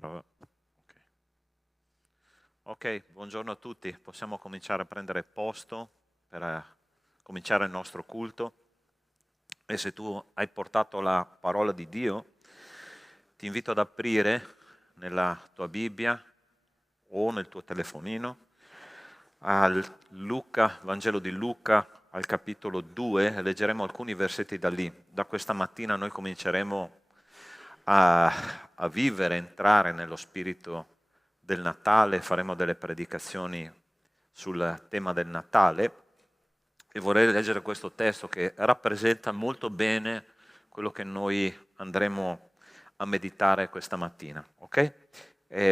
Prova. Ok, buongiorno a tutti. Possiamo cominciare a prendere posto per cominciare il nostro culto. E se tu hai portato la parola di Dio, ti invito ad aprire nella tua Bibbia o nel tuo telefonino al Vangelo di Luca, al capitolo 2, e leggeremo alcuni versetti da lì. Da questa mattina noi cominceremo a vivere, entrare nello spirito del Natale, faremo delle predicazioni sul tema del Natale e vorrei leggere questo testo che rappresenta molto bene quello che noi andremo a meditare questa mattina. Ok?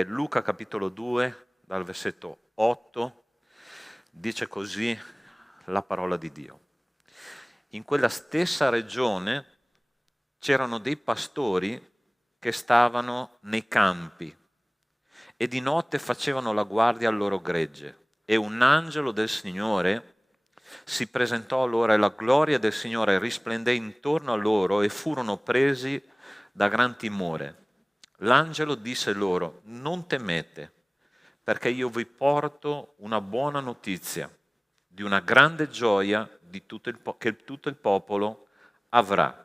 Luca capitolo 2, dal versetto 8, dice così la parola di Dio. In quella stessa regione c'erano dei pastori che stavano nei campi e di notte facevano la guardia al loro gregge. E un angelo del Signore si presentò loro e la gloria del Signore risplendé intorno a loro e furono presi da gran timore. L'angelo disse loro: non temete, perché io vi porto una buona notizia di una grande gioia che tutto il popolo avrà.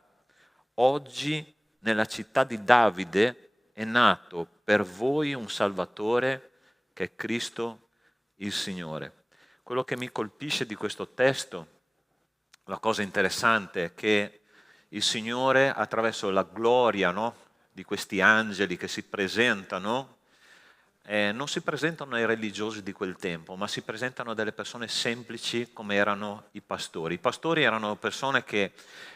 Oggi nella città di Davide è nato per voi un Salvatore che è Cristo il Signore. Quello che mi colpisce di questo testo, la cosa interessante è che il Signore, attraverso la gloria, no, di questi angeli che si presentano, non si presentano ai religiosi di quel tempo, ma si presentano a delle persone semplici come erano i pastori. I pastori erano persone che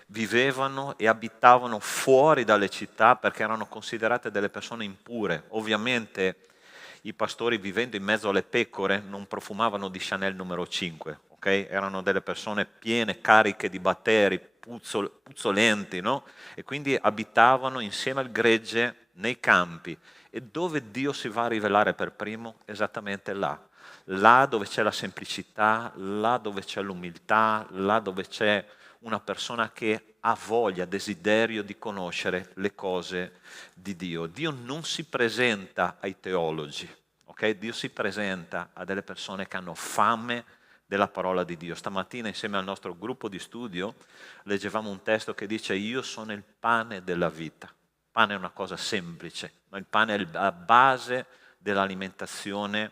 vivevano e abitavano fuori dalle città perché erano considerate delle persone impure. Ovviamente i pastori, vivendo in mezzo alle pecore, non profumavano di Chanel numero 5, ok? Erano delle persone piene, cariche di batteri, puzzolenti, no? E quindi abitavano insieme al gregge nei campi. E dove Dio si va a rivelare per primo? Esattamente là dove c'è la semplicità, là dove c'è l'umiltà, là dove c'è una persona che ha voglia, desiderio di conoscere le cose di Dio. Dio non si presenta ai teologi, ok? Dio si presenta a delle persone che hanno fame della parola di Dio. Stamattina insieme al nostro gruppo di studio leggevamo un testo che dice: io sono il pane della vita. Il pane è una cosa semplice, ma il pane è la base dell'alimentazione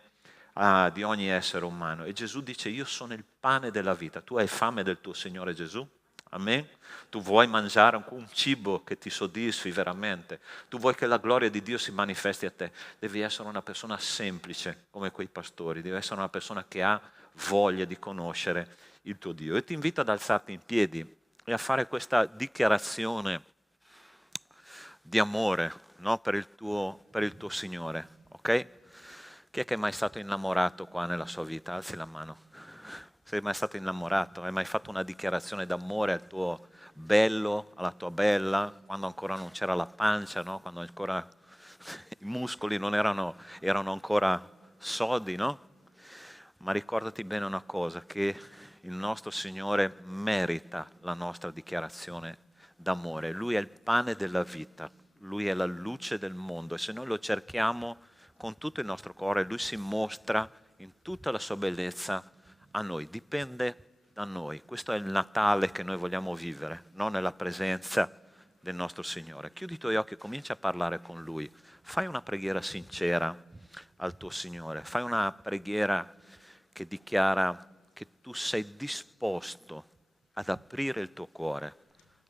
di ogni essere umano. E Gesù dice: io sono il pane della vita. Tu hai fame del tuo Signore Gesù? Amen? Tu vuoi mangiare un cibo che ti soddisfi veramente? Tu vuoi che la gloria di Dio si manifesti a te? Devi essere una persona semplice come quei pastori, devi essere una persona che ha voglia di conoscere il tuo Dio. E ti invito ad alzarti in piedi e a fare questa dichiarazione di amore, no? per il tuo Signore, ok? Chi è che è mai stato innamorato qua nella sua vita? Alzi la mano. Sei mai stato innamorato? Hai mai fatto una dichiarazione d'amore al tuo bello, alla tua bella, quando ancora non c'era la pancia, no? Quando ancora i muscoli non erano ancora sodi, no? Ma ricordati bene una cosa, che il nostro Signore merita la nostra dichiarazione d'amore. Lui è il pane della vita, Lui è la luce del mondo e se noi lo cerchiamo con tutto il nostro cuore, Lui si mostra in tutta la sua bellezza a noi. Dipende da noi. Questo è il Natale che noi vogliamo vivere, non nella presenza del nostro Signore. Chiudi i tuoi occhi e comincia a parlare con Lui. Fai una preghiera sincera al tuo Signore. Fai una preghiera che dichiara che tu sei disposto ad aprire il tuo cuore,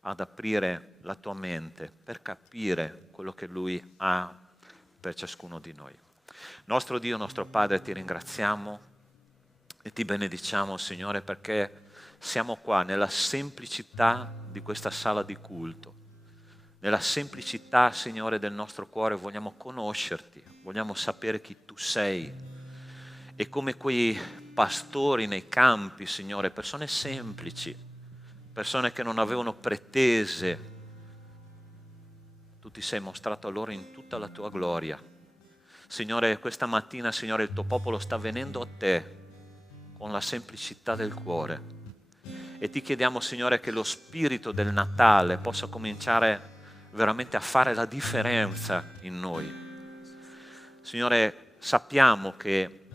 ad aprire la tua mente per capire quello che Lui ha per ciascuno di noi. Nostro Dio, nostro Padre, ti ringraziamo e ti benediciamo, Signore, perché siamo qua nella semplicità di questa sala di culto. Nella semplicità, Signore, del nostro cuore vogliamo conoscerti, vogliamo sapere chi tu sei. E come quei pastori nei campi, Signore, persone semplici, persone che non avevano pretese, tu ti sei mostrato a loro in tutta la tua gloria. Signore, questa mattina, Signore, il tuo popolo sta venendo a te con la semplicità del cuore. E ti chiediamo, Signore, che lo spirito del Natale possa cominciare veramente a fare la differenza in noi. Signore, sappiamo che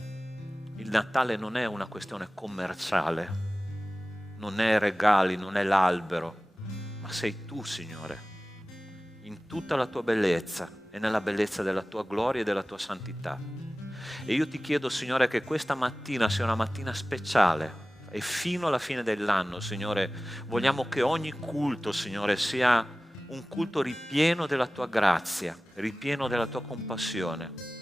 il Natale non è una questione commerciale, non è regali, non è l'albero, ma sei tu, Signore, in tutta la tua bellezza e nella bellezza della tua gloria e della tua santità. E io ti chiedo, Signore, che questa mattina sia una mattina speciale e fino alla fine dell'anno, Signore, vogliamo che ogni culto, Signore, sia un culto ripieno della tua grazia, ripieno della tua compassione.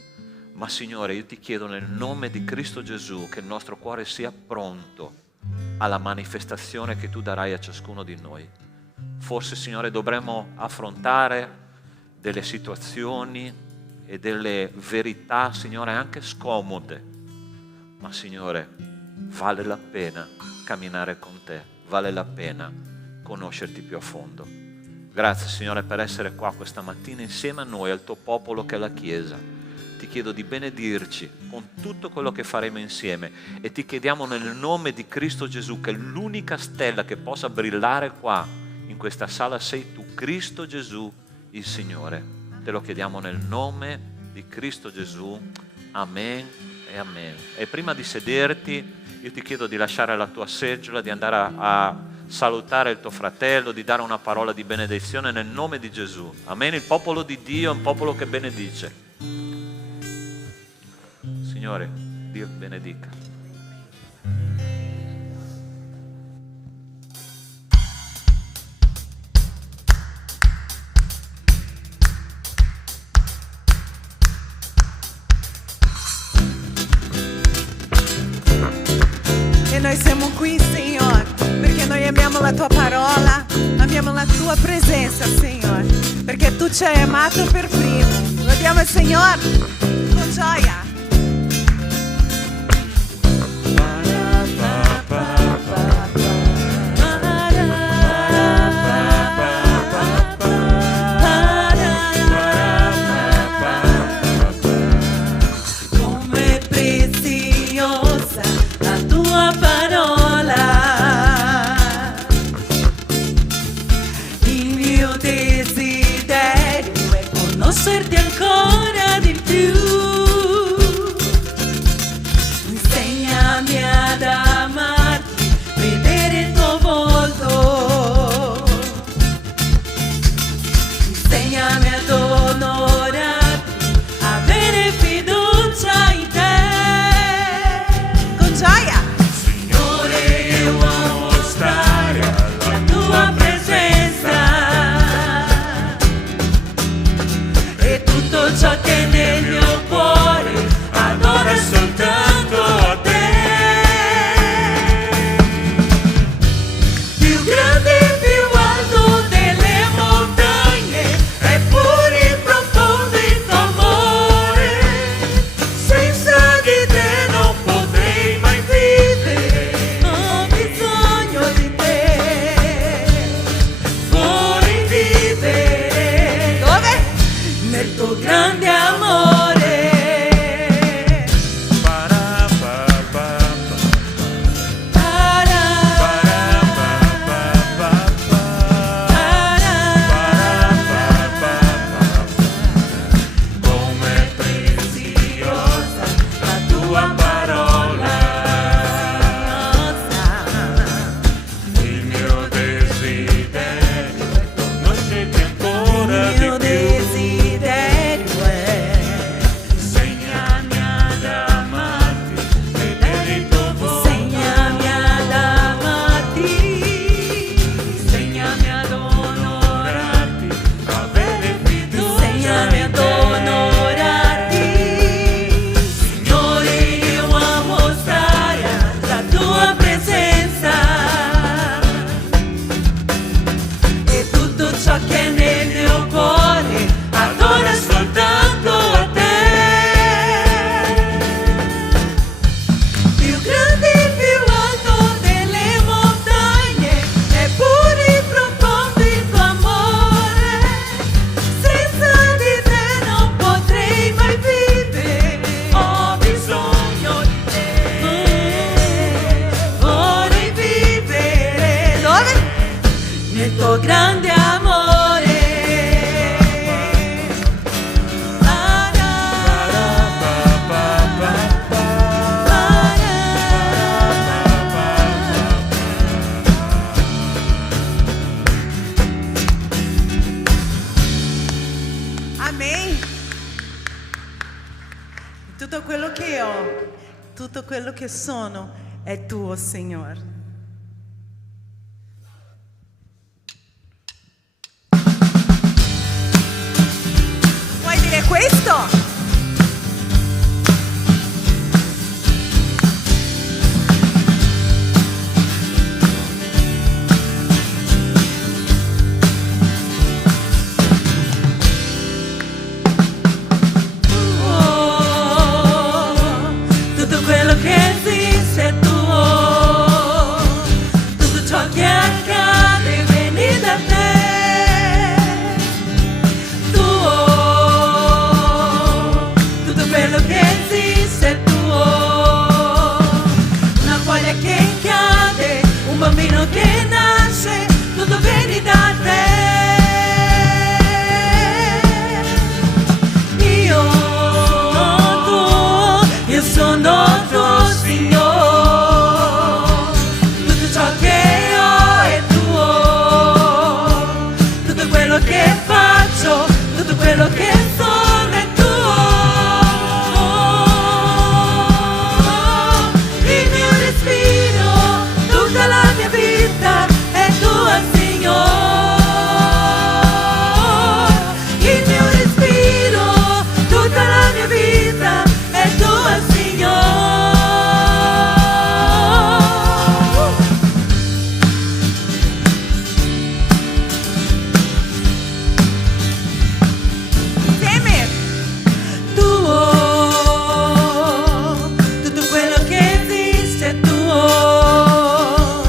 Ma, Signore, io ti chiedo nel nome di Cristo Gesù che il nostro cuore sia pronto alla manifestazione che tu darai a ciascuno di noi. Forse, Signore, dovremmo affrontare delle situazioni e delle verità, Signore, anche scomode. Ma, Signore, vale la pena camminare con te, vale la pena conoscerti più a fondo. Grazie, Signore, per essere qua questa mattina insieme a noi, al tuo popolo che è la Chiesa. Ti chiedo di benedirci con tutto quello che faremo insieme e ti chiediamo nel nome di Cristo Gesù, che l'unica stella che possa brillare qua in questa sala sei tu, Cristo Gesù il Signore. Te lo chiediamo nel nome di Cristo Gesù. Amen e amen. E prima di sederti io ti chiedo di lasciare la tua seggiola, di andare a salutare il tuo fratello, di dare una parola di benedizione nel nome di Gesù. Amen. Il popolo di Dio è un popolo che benedice. Signore, Dio benedica. E noi siamo qui, Signore, perché noi amiamo la tua parola, amiamo la tua presenza, Signore, perché tu ci hai amato per primo. Lodiamo il Signore con gioia. Come preziosa la tua parola, il mio desiderio è conoscerti ancora di più. Insegnami ad amarti, vedere il tuo volto. Insegnami ad onorarti, avere fiducia in te. Con gioia. Signore, io amo stare alla tua presenza e tutto ciò che è nel mio cuore adora soltanto a te. Più grande e più alto delle montagne, eppure profondo il tuo amore. Senza di te non potrei mai vivere, ho bisogno di te. Vuoi vivere Dove? nel tuo grande amore. Come preziosa la tua parola, il mio desiderio è conoscerti ancora Il mio di più. desiderio è Insegnami ad amarti, vedere il tuo volto. insegnami ad amarti. Insegnami ad onorarti, avere fiducia Insegnami in ad te. onorarti. Signore, io amo stare alla tua presenza e tutto ciò che è nel mio cuore adora soltanto a te. Più grande e più alto delle montagne, eppure profondo il tuo amore. Senza di te non potrei mai vivere, ho bisogno di te. Vorrei vivere dove? Nel tuo grande amore. io, tutto quello che sono è tuo, Signore. Vuoi dire questo? Tutto quello che esiste è tuo, tutto ciò che accade viene da te, tuo, tutto quello che esiste è tuo, una foglia che cade, un bambino che nasce, tutto viene da te. Io sono tuo Signore, tutto ciò che ho è tuo, tutto quello che faccio, tutto quello che sono è tuo. Il mio respiro, tutta la mia vita è tua, Signore. Il mio respiro, tutta la mia vita è tua, Signore. Insieme. Tuo, tutto quello che esiste è tuo,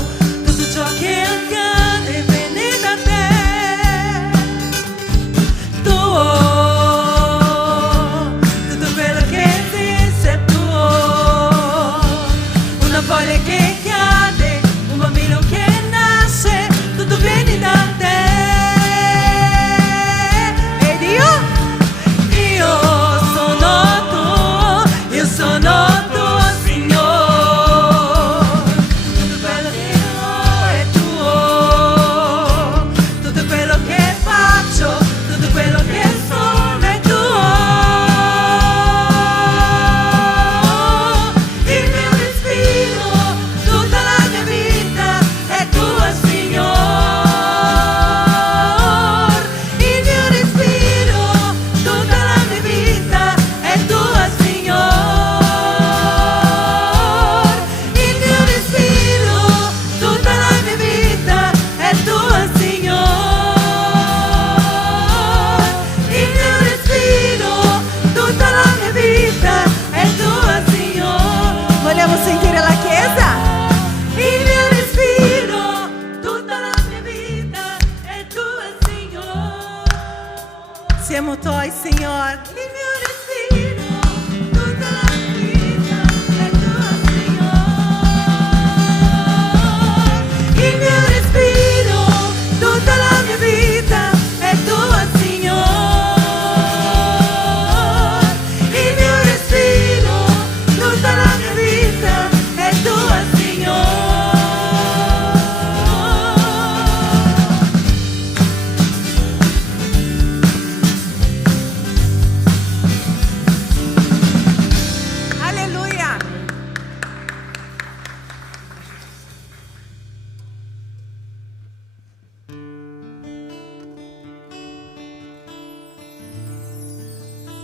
tutto ciò che accade viene da te, tuo, tutto quello che esiste è tuo, una foglia che cade, un bambino che nasce, tutto viene da te. Ed io? Io sono tuo Signore, tutto quello che ho è tuo, tutto quello che faccio, tutto quello che sono è tuo. Il mio respiro, tutta la mia vita è tua, Signore. Il mio respiro, tutta la mia vita è tua, Signore. Il mio respiro, tutta la mia vita è tua, Signore. Il mio respiro, tutta la mia vita è tua, Signore. Vogliamo sentire la Chiesa? Il mio respiro, tutta la mia vita è tua, Signore. Siamo tuoi, Signore. Il mio respiro, tutta la mia vita è tua, Signore. Il mio respiro, tutta la mia vita è tua, Signore. Il mio respiro, tutta la mia vita è tua, Signore. Alleluia.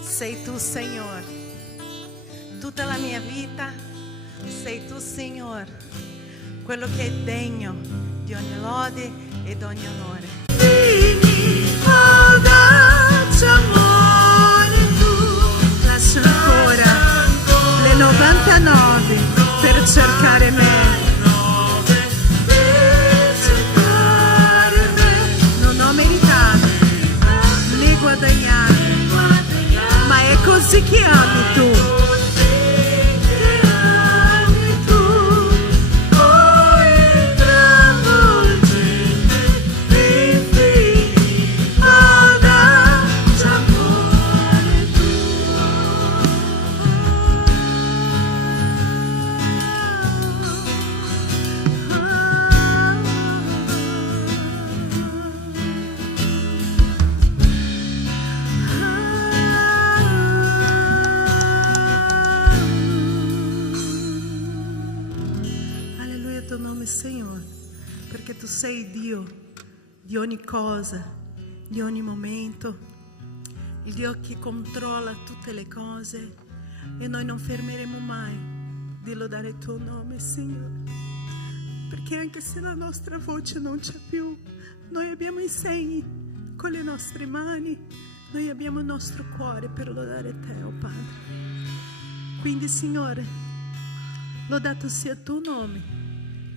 Sei tu, Signore. Tutta la mia vita sei tu, Signore. Quello che è degno di ogni lode e di ogni onore. Lascio ancora le 99 per cercare me. Non ho meritato né guadagnato, ma è così che ami tu. di ogni cosa, di ogni momento, il Dio che controlla tutte le cose, e noi non fermeremo mai di lodare il tuo nome, Signore, perché anche se la nostra voce non c'è più, noi abbiamo i segni con le nostre mani, noi abbiamo il nostro cuore per lodare te, oh Padre. Quindi, Signore, lodato sia il tuo nome,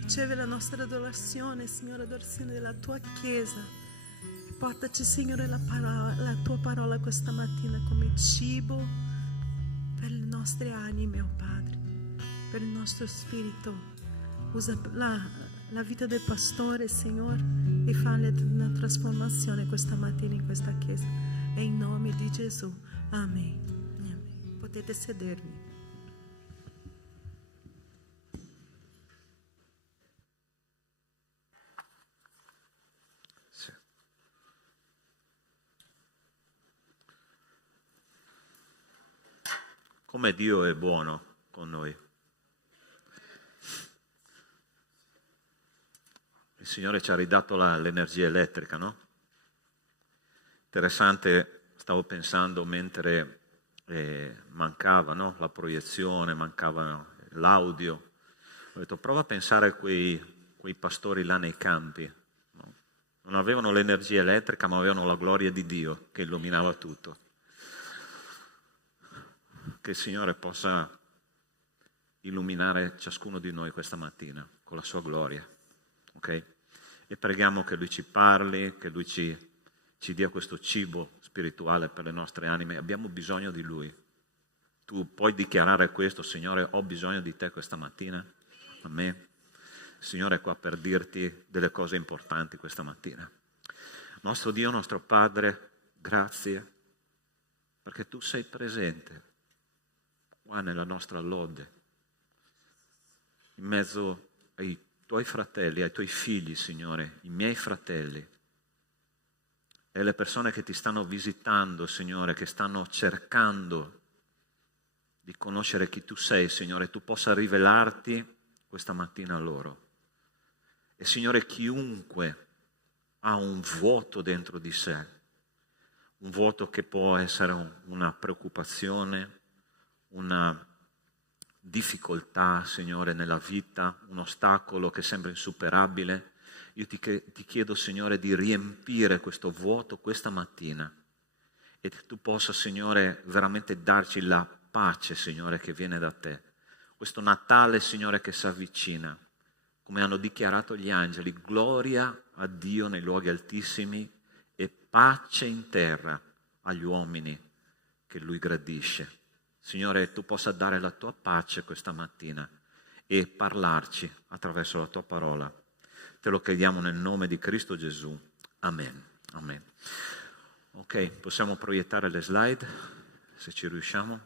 riceve la nostra adorazione, Signore, adorazione della tua Chiesa. Portaci, Signore, la tua parola questa mattina come cibo per le nostre anime, oh Padre, per il nostro spirito. Usa la vita del pastore, Signore, e fare una trasformazione questa mattina in questa Chiesa. E in nome di Gesù. Amen. Amen. Potete sedervi. Come Dio è buono con noi. Il Signore ci ha ridato l'energia elettrica, no? Interessante, stavo pensando mentre mancava, no? La proiezione, mancava l'audio. Ho detto, prova a pensare a quei pastori là nei campi. No? Non avevano l'energia elettrica, ma avevano la gloria di Dio che illuminava tutto. Che il Signore possa illuminare ciascuno di noi questa mattina con la sua gloria, ok? E preghiamo che Lui ci parli, che Lui ci dia questo cibo spirituale per le nostre anime. Abbiamo bisogno di Lui. Tu puoi dichiarare questo: Signore, ho bisogno di te questa mattina. Amen. Il Signore è qua per dirti delle cose importanti questa mattina. Nostro Dio, nostro Padre, grazie perché Tu sei presente qua nella nostra lode, in mezzo ai Tuoi fratelli, ai Tuoi figli, Signore, i miei fratelli, e le persone che Ti stanno visitando, Signore, che stanno cercando di conoscere chi Tu sei, Signore. Tu possa rivelarti questa mattina a loro. E, Signore, chiunque ha un vuoto dentro di sé, un vuoto che può essere una preoccupazione, una difficoltà, Signore, nella vita, un ostacolo che sembra insuperabile, io ti chiedo, Signore, di riempire questo vuoto questa mattina, e che Tu possa, Signore, veramente darci la pace, Signore, che viene da Te. Questo Natale, Signore, che si avvicina, come hanno dichiarato gli angeli, gloria a Dio nei luoghi altissimi e pace in terra agli uomini che Lui gradisce. Signore, Tu possa dare la Tua pace questa mattina e parlarci attraverso la Tua parola. Te lo chiediamo nel nome di Cristo Gesù. Amen. Amen. Ok, possiamo proiettare le slide, se ci riusciamo.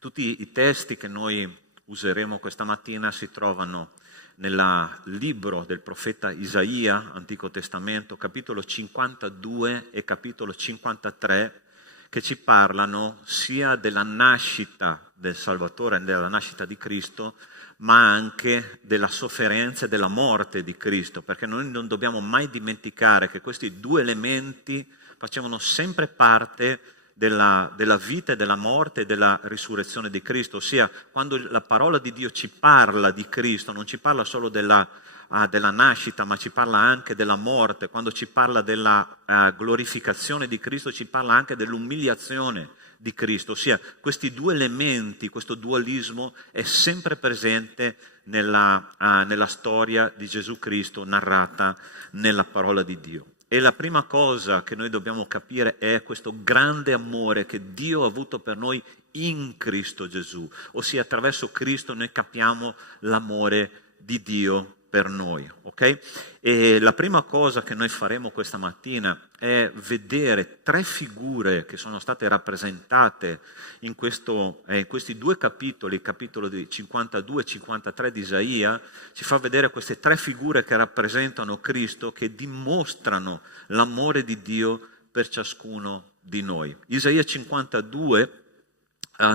Tutti i testi che noi useremo questa mattina si trovano nel libro del profeta Isaia, Antico Testamento, capitolo 52 e capitolo 53, che ci parlano sia della nascita del Salvatore, della nascita di Cristo, ma anche della sofferenza e della morte di Cristo, perché noi non dobbiamo mai dimenticare che questi due elementi facevano sempre parte della vita e della morte e della risurrezione di Cristo. Ossia, quando la parola di Dio ci parla di Cristo, non ci parla solo della nascita, ma ci parla anche della morte. Quando ci parla della glorificazione di Cristo, ci parla anche dell'umiliazione di Cristo. Ossia, questi due elementi, questo dualismo è sempre presente nella storia di Gesù Cristo narrata nella parola di Dio. E la prima cosa che noi dobbiamo capire è questo grande amore che Dio ha avuto per noi in Cristo Gesù. Ossia, attraverso Cristo noi capiamo l'amore di Dio per noi, ok? E la prima cosa che noi faremo questa mattina è vedere tre figure che sono state rappresentate in questi due capitoli, il capitolo di 52 e 53 di Isaia, ci fa vedere queste tre figure che rappresentano Cristo, che dimostrano l'amore di Dio per ciascuno di noi. Isaia 52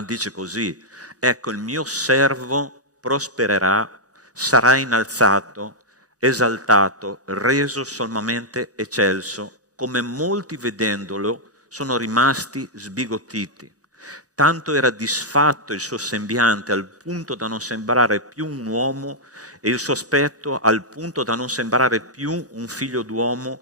dice così: ecco, il mio servo prospererà, sarà innalzato esaltato, reso sommamente eccelso, come molti vedendolo sono rimasti sbigottiti. Tanto era disfatto il suo sembiante al punto da non sembrare più un uomo e il suo aspetto al punto da non sembrare più un figlio d'uomo.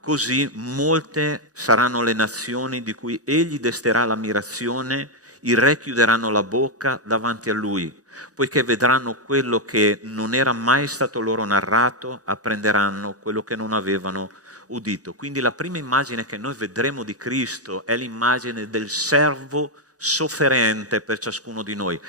Così molte saranno le nazioni di cui egli desterà l'ammirazione, i re chiuderanno la bocca davanti a lui, poiché vedranno quello che non era mai stato loro narrato, apprenderanno quello che non avevano udito. Quindi la prima immagine che noi vedremo di Cristo è l'immagine del servo sofferente per ciascuno di noi.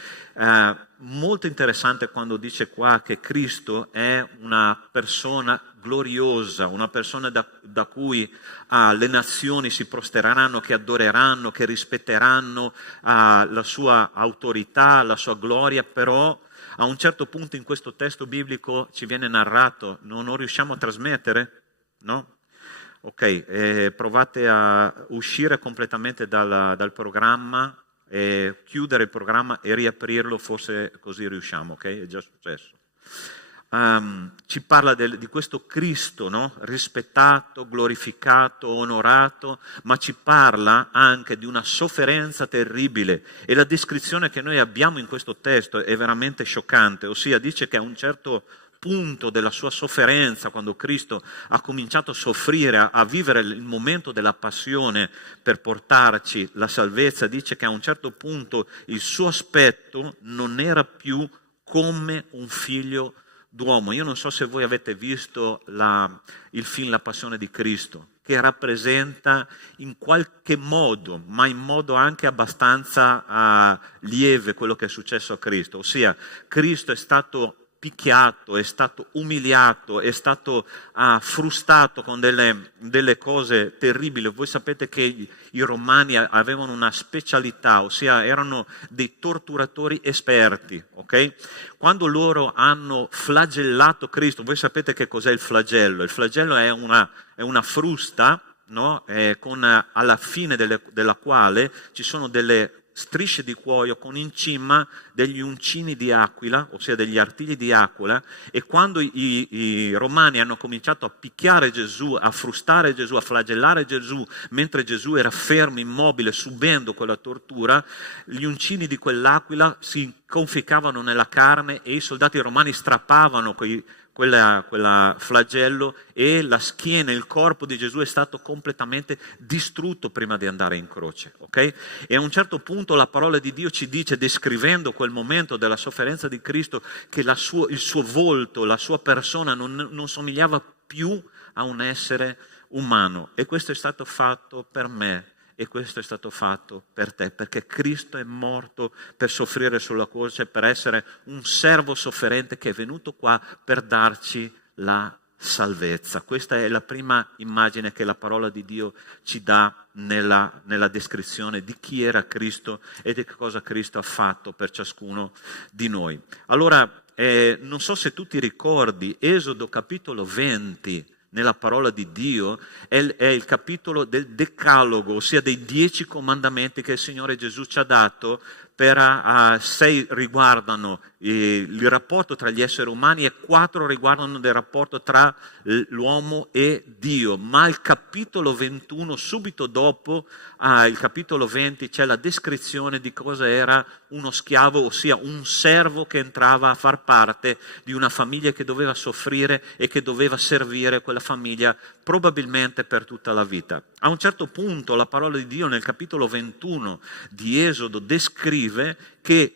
Molto interessante quando dice qua che Cristo è una persona gloriosa, una persona da cui le nazioni si prostreranno, che adoreranno, che rispetteranno la sua autorità, la sua gloria, però a un certo punto in questo testo biblico ci viene narrato, non riusciamo a trasmettere, no? Ok, provate a uscire completamente dal programma, chiudere il programma e riaprirlo, forse così riusciamo, ok? È già successo. Ci parla di questo Cristo, no? Rispettato, glorificato, onorato, ma ci parla anche di una sofferenza terribile, e la descrizione che noi abbiamo in questo testo è veramente scioccante, ossia dice che a un certo punto della sua sofferenza, quando Cristo ha cominciato a soffrire, a vivere il momento della passione per portarci la salvezza, dice che a un certo punto il suo aspetto non era più come un figlio d'uomo. Io non so se voi avete visto il film La Passione di Cristo, che rappresenta in qualche modo, ma in modo anche abbastanza lieve, quello che è successo a Cristo. Ossia, Cristo è stato picchiato, è stato umiliato, è stato frustato con delle cose terribili. Voi sapete che i romani avevano una specialità, ossia erano dei torturatori esperti, ok? Quando loro hanno flagellato Cristo, voi sapete che cos'è il flagello? Il flagello è una frusta, no? Alla fine della quale ci sono delle strisce di cuoio con in cima degli uncini di aquila, ossia degli artigli di aquila, e quando i romani hanno cominciato a picchiare Gesù, a frustare Gesù, a flagellare Gesù, mentre Gesù era fermo, immobile, subendo quella tortura, gli uncini di quell'aquila si conficcavano nella carne e i soldati romani strappavano quella flagello, e la schiena, il corpo di Gesù è stato completamente distrutto prima di andare in croce, ok? E a un certo punto la parola di Dio ci dice, descrivendo quel momento della sofferenza di Cristo, che il suo volto, la sua persona non somigliava più a un essere umano, e questo è stato fatto per me. E questo è stato fatto per te, perché Cristo è morto per soffrire sulla croce, per essere un servo sofferente che è venuto qua per darci la salvezza. Questa è la prima immagine che la parola di Dio ci dà nella descrizione di chi era Cristo e di che cosa Cristo ha fatto per ciascuno di noi. Allora, non so se tu ti ricordi, Esodo capitolo 20, nella parola di Dio, è il capitolo del Decalogo, ossia dei 10 comandamenti che il Signore Gesù ci ha dato. 6 riguardano il rapporto tra gli esseri umani e 4 riguardano il rapporto tra l'uomo e Dio. Ma il capitolo 21, subito dopo il capitolo 20, c'è la descrizione di cosa era uno schiavo, ossia un servo che entrava a far parte di una famiglia che doveva soffrire e che doveva servire quella famiglia probabilmente per tutta la vita. A un certo punto la parola di Dio nel capitolo 21 di Esodo descrive che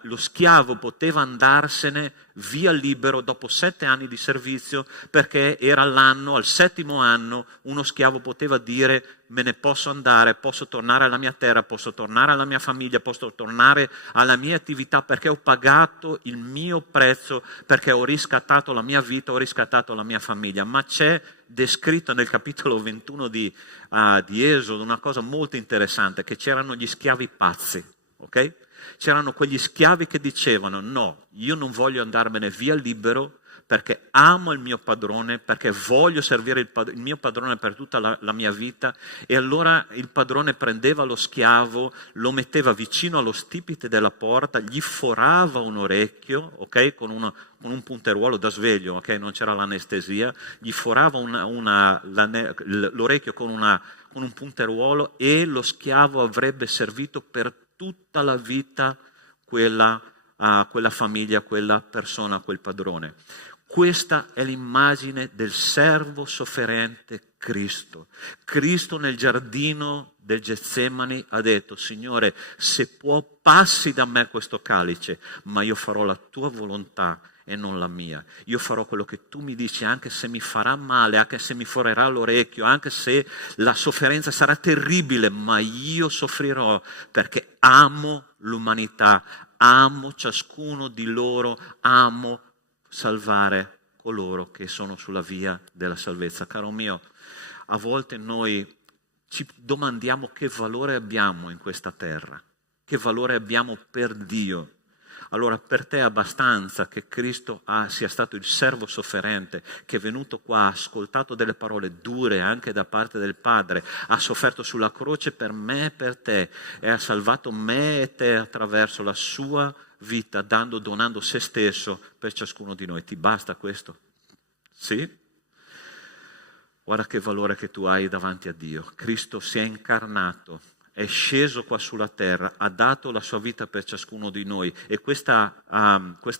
lo schiavo poteva andarsene via libero dopo 7 anni di servizio, perché era l'anno, al 7° anno, uno schiavo poteva dire: me ne posso andare, posso tornare alla mia terra, posso tornare alla mia famiglia, posso tornare alla mia attività, perché ho pagato il mio prezzo, perché ho riscattato la mia vita, ho riscattato la mia famiglia. Ma c'è descritta nel capitolo 21 di Esodo una cosa molto interessante, che c'erano gli schiavi pazzi, ok? C'erano quegli schiavi che dicevano: no, io non voglio andarmene via libero, perché amo il mio padrone, perché voglio servire il mio padrone per tutta la mia vita. E allora il padrone prendeva lo schiavo, lo metteva vicino allo stipite della porta, gli forava un orecchio, ok, con un punteruolo da sveglio, ok, non c'era l'anestesia, gli forava l'orecchio con un punteruolo, e lo schiavo avrebbe servito per tutta la vita quella famiglia, quella persona, quel padrone. Questa è l'immagine del servo sofferente Cristo. Cristo nel giardino del Getsemani ha detto: Signore, se può, passi da me questo calice, ma io farò la tua volontà e non la mia. Io farò quello che tu mi dici, anche se mi farà male, anche se mi forerà l'orecchio, anche se la sofferenza sarà terribile, ma io soffrirò perché amo l'umanità, amo ciascuno di loro, amo salvare coloro che sono sulla via della salvezza. Caro mio, a volte noi ci domandiamo che valore abbiamo in questa terra, che valore abbiamo per Dio. Allora per te è abbastanza che Cristo sia stato il servo sofferente, che è venuto qua, ha ascoltato delle parole dure anche da parte del Padre, ha sofferto sulla croce per me e per te, e ha salvato me e te attraverso la sua vita, donando se stesso per ciascuno di noi. Ti basta questo? Sì? Guarda che valore che tu hai davanti a Dio. Cristo si è incarnato, è sceso qua sulla terra, ha dato la sua vita per ciascuno di noi, e questa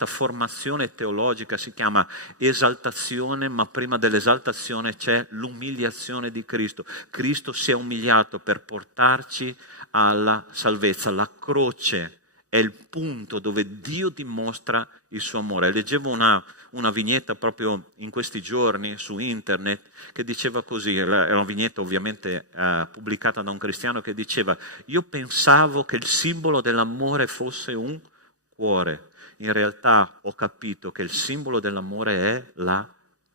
formazione teologica si chiama esaltazione, ma prima dell'esaltazione c'è l'umiliazione di Cristo. Cristo si è umiliato per portarci alla salvezza. La croce è il punto dove Dio dimostra il suo amore. Leggevo una vignetta proprio in questi giorni su internet che diceva così, era una vignetta ovviamente pubblicata da un cristiano, che diceva: io pensavo che il simbolo dell'amore fosse un cuore, in realtà ho capito che il simbolo dell'amore è la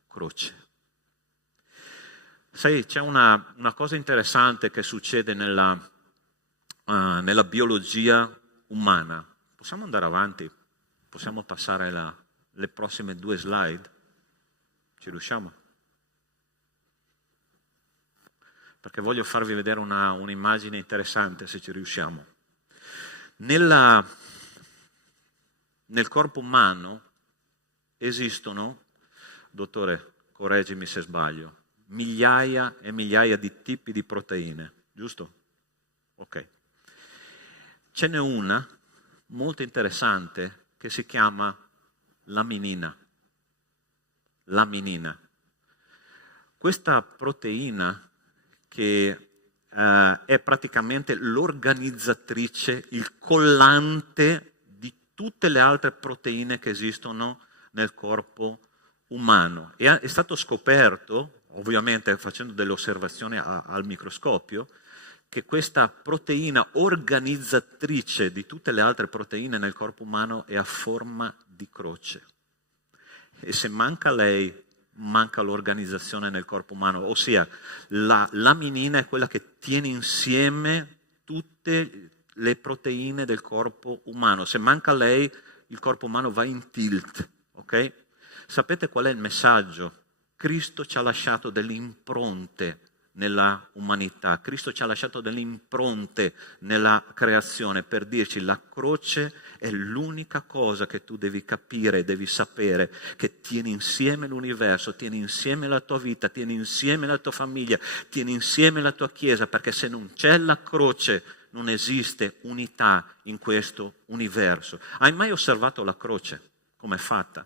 croce. Sai, c'è una cosa interessante che succede nella biologia umana. Possiamo andare avanti? Possiamo passare le prossime 2 slide? Ci riusciamo? Perché voglio farvi vedere un'immagine interessante, se ci riusciamo. Nel corpo umano esistono, dottore, correggimi se sbaglio, migliaia e migliaia di tipi di proteine, giusto? Ok. Ce n'è una molto interessante che si chiama laminina. Laminina. Questa proteina che è praticamente l'organizzatrice, il collante di tutte le altre proteine che esistono nel corpo umano. E è stato scoperto, ovviamente facendo delle osservazioni al microscopio, che questa proteina organizzatrice di tutte le altre proteine nel corpo umano è a forma di croce. E se manca lei, manca l'organizzazione nel corpo umano. Ossia, la laminina è quella che tiene insieme tutte le proteine del corpo umano. Se manca lei, il corpo umano va in tilt. Ok? Sapete qual è il messaggio? Cristo ci ha lasciato delle impronte nella umanità. Cristo ci ha lasciato delle impronte nella creazione per dirci: la croce è l'unica cosa che tu devi capire, devi sapere, che tiene insieme l'universo, tiene insieme la tua vita, tiene insieme la tua famiglia, tiene insieme la tua chiesa, perché se non c'è la croce non esiste unità in questo universo. Hai mai osservato la croce? Come è fatta?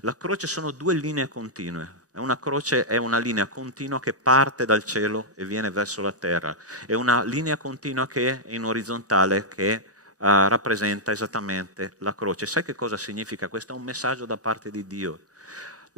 La croce sono 2 linee continue. Una croce è una linea continua che parte dal cielo e viene verso la terra. È una linea continua che è in orizzontale, che rappresenta esattamente la croce. Sai che cosa significa? Questo è un messaggio da parte di Dio.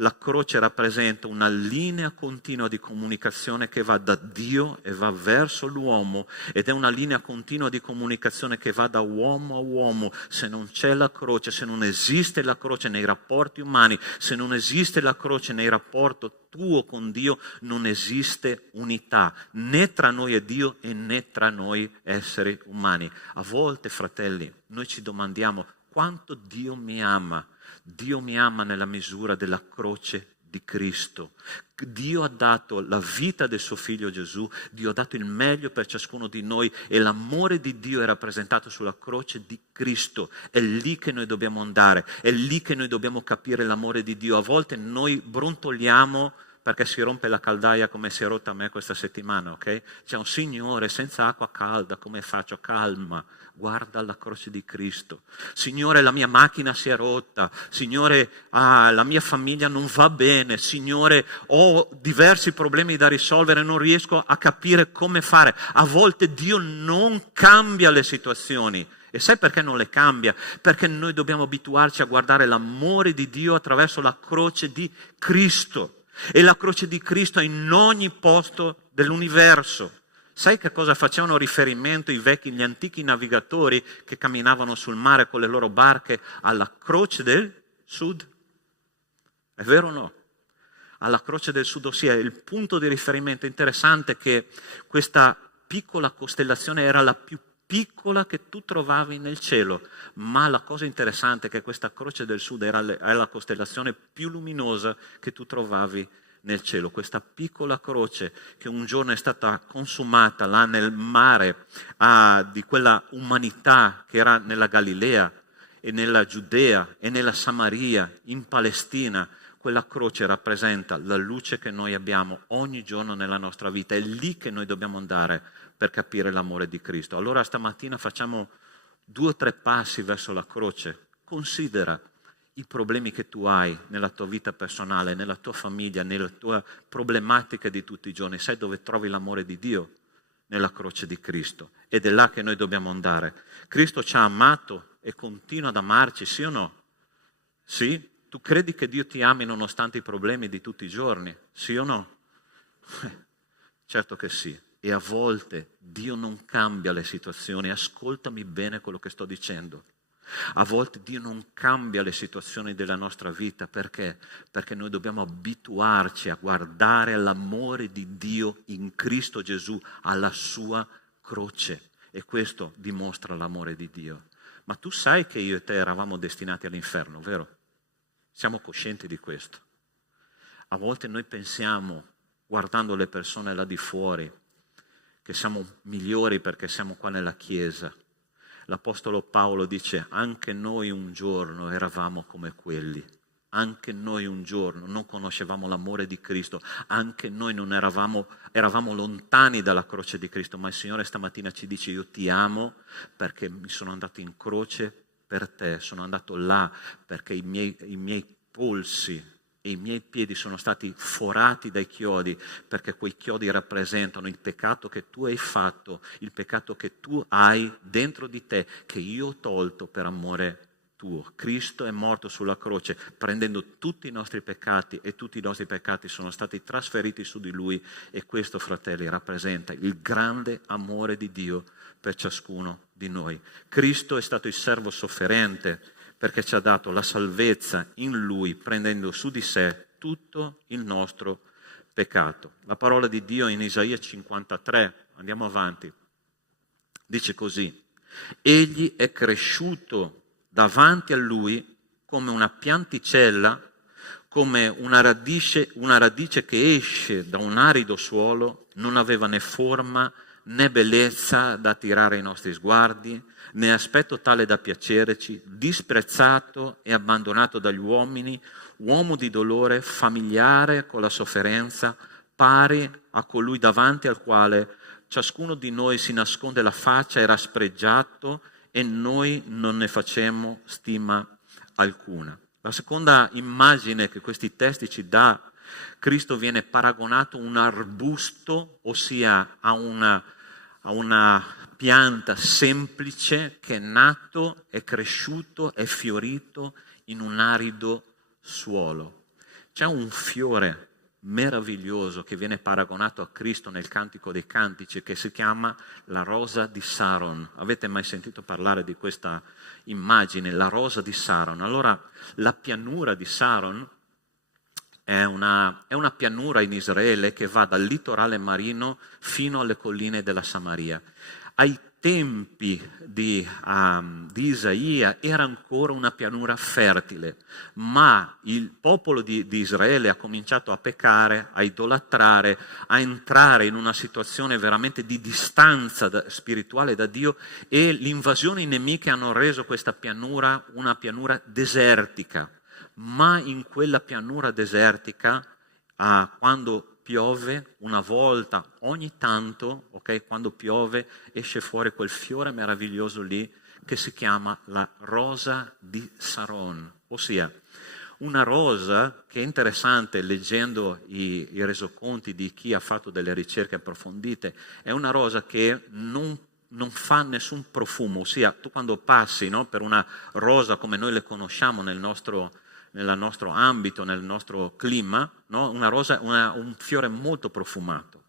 La croce rappresenta una linea continua di comunicazione che va da Dio e va verso l'uomo, ed è una linea continua di comunicazione che va da uomo a uomo. Se non c'è la croce, se non esiste la croce nei rapporti umani, se non esiste la croce nei rapporti tuo con Dio, non esiste unità, né tra noi e Dio e né tra noi esseri umani. A volte, fratelli, noi ci domandiamo: quanto Dio mi ama? Dio mi ama nella misura della croce di Cristo. Dio ha dato la vita del suo figlio Gesù, Dio ha dato il meglio per ciascuno di noi e l'amore di Dio è rappresentato sulla croce di Cristo. È lì che noi dobbiamo andare, è lì che noi dobbiamo capire l'amore di Dio. A volte noi brontoliamo perché si rompe la caldaia come si è rotta a me questa settimana, ok? C'è un Signore senza acqua calda, come faccio? Calma, guarda la croce di Cristo. Signore, la mia macchina si è rotta. Signore, la mia famiglia non va bene. Signore, ho diversi problemi da risolvere, non riesco a capire come fare. A volte Dio non cambia le situazioni. E sai perché non le cambia? Perché noi dobbiamo abituarci a guardare l'amore di Dio attraverso la croce di Cristo. E la croce di Cristo è in ogni posto dell'universo. Sai che cosa facevano riferimento gli antichi navigatori che camminavano sul mare con le loro barche? Alla croce del sud. È vero o no? Alla croce del sud, ossia il punto di riferimento. Interessante che questa piccola costellazione era la più piccola che tu trovavi nel cielo, ma la cosa interessante è che questa croce del sud era la costellazione più luminosa che tu trovavi nel cielo. Questa piccola croce che un giorno è stata consumata là nel mare di quella umanità che era nella Galilea e nella Giudea e nella Samaria, in Palestina. Quella croce rappresenta la luce che noi abbiamo ogni giorno nella nostra vita. È lì che noi dobbiamo andare per capire l'amore di Cristo. Allora stamattina facciamo 2 o 3 passi verso la croce. Considera i problemi che tu hai nella tua vita personale, nella tua famiglia, nelle tue problematiche di tutti i giorni. Sai dove trovi l'amore di Dio? Nella croce di Cristo. Ed è là che noi dobbiamo andare. Cristo ci ha amato e continua ad amarci, sì o no? Sì? Tu credi che Dio ti ami nonostante i problemi di tutti i giorni? Sì o no? Certo che sì. E a volte Dio non cambia le situazioni. Ascoltami bene quello che sto dicendo. A volte Dio non cambia le situazioni della nostra vita. Perché? Perché noi dobbiamo abituarci a guardare l'amore di Dio in Cristo Gesù, alla sua croce. E questo dimostra l'amore di Dio. Ma tu sai che io e te eravamo destinati all'inferno, vero? Siamo coscienti di questo. A volte noi pensiamo, guardando le persone là di fuori, che siamo migliori perché siamo qua nella Chiesa. L'Apostolo Paolo dice, anche noi un giorno eravamo come quelli. Anche noi un giorno non conoscevamo l'amore di Cristo. Anche noi non eravamo lontani dalla croce di Cristo. Ma il Signore stamattina ci dice, io ti amo perché mi sono andato in croce per te, sono andato là perché i miei polsi e i miei piedi sono stati forati dai chiodi, perché quei chiodi rappresentano il peccato che tu hai fatto, il peccato che tu hai dentro di te, che io ho tolto per amore tuo. Cristo è morto sulla croce prendendo tutti i nostri peccati e tutti i nostri peccati sono stati trasferiti su di Lui e questo, fratelli, rappresenta il grande amore di Dio per ciascuno di noi. Cristo è stato il servo sofferente perché ci ha dato la salvezza in Lui, prendendo su di sé tutto il nostro peccato. La parola di Dio in Isaia 53, andiamo avanti, dice così: Egli è cresciuto davanti a Lui come una pianticella, come una radice che esce da un arido suolo, non aveva né forma né bellezza da attirare i nostri sguardi, né aspetto tale da piacerci, disprezzato e abbandonato dagli uomini, uomo di dolore, familiare con la sofferenza, pari a colui davanti al quale ciascuno di noi si nasconde la faccia, era spregiato e noi non ne facemmo stima alcuna. La seconda immagine che questi testi ci dà, Cristo viene paragonato a un arbusto, ossia a una pianta semplice che è nato, è cresciuto, è fiorito in un arido suolo. C'è un fiore meraviglioso che viene paragonato a Cristo nel Cantico dei Cantici che si chiama la rosa di Saron. Avete mai sentito parlare di questa immagine, la rosa di Saron? Allora, la pianura di Saron è una pianura in Israele che va dal litorale marino fino alle colline della Samaria. Ai tempi di Isaia era ancora una pianura fertile, ma il popolo di Israele ha cominciato a peccare, a idolatrare, a entrare in una situazione veramente di distanza spirituale da Dio, e le invasioni nemiche hanno reso questa pianura una pianura desertica. Ma in quella pianura desertica, quando piove, una volta ogni tanto, quando piove esce fuori quel fiore meraviglioso lì che si chiama la rosa di Saron, ossia una rosa che è interessante, leggendo i resoconti di chi ha fatto delle ricerche approfondite, è una rosa che non fa nessun profumo, ossia tu quando passi, no, per una rosa come noi le conosciamo nel nostro ambito, nel nostro clima, no? Una rosa, un fiore molto profumato.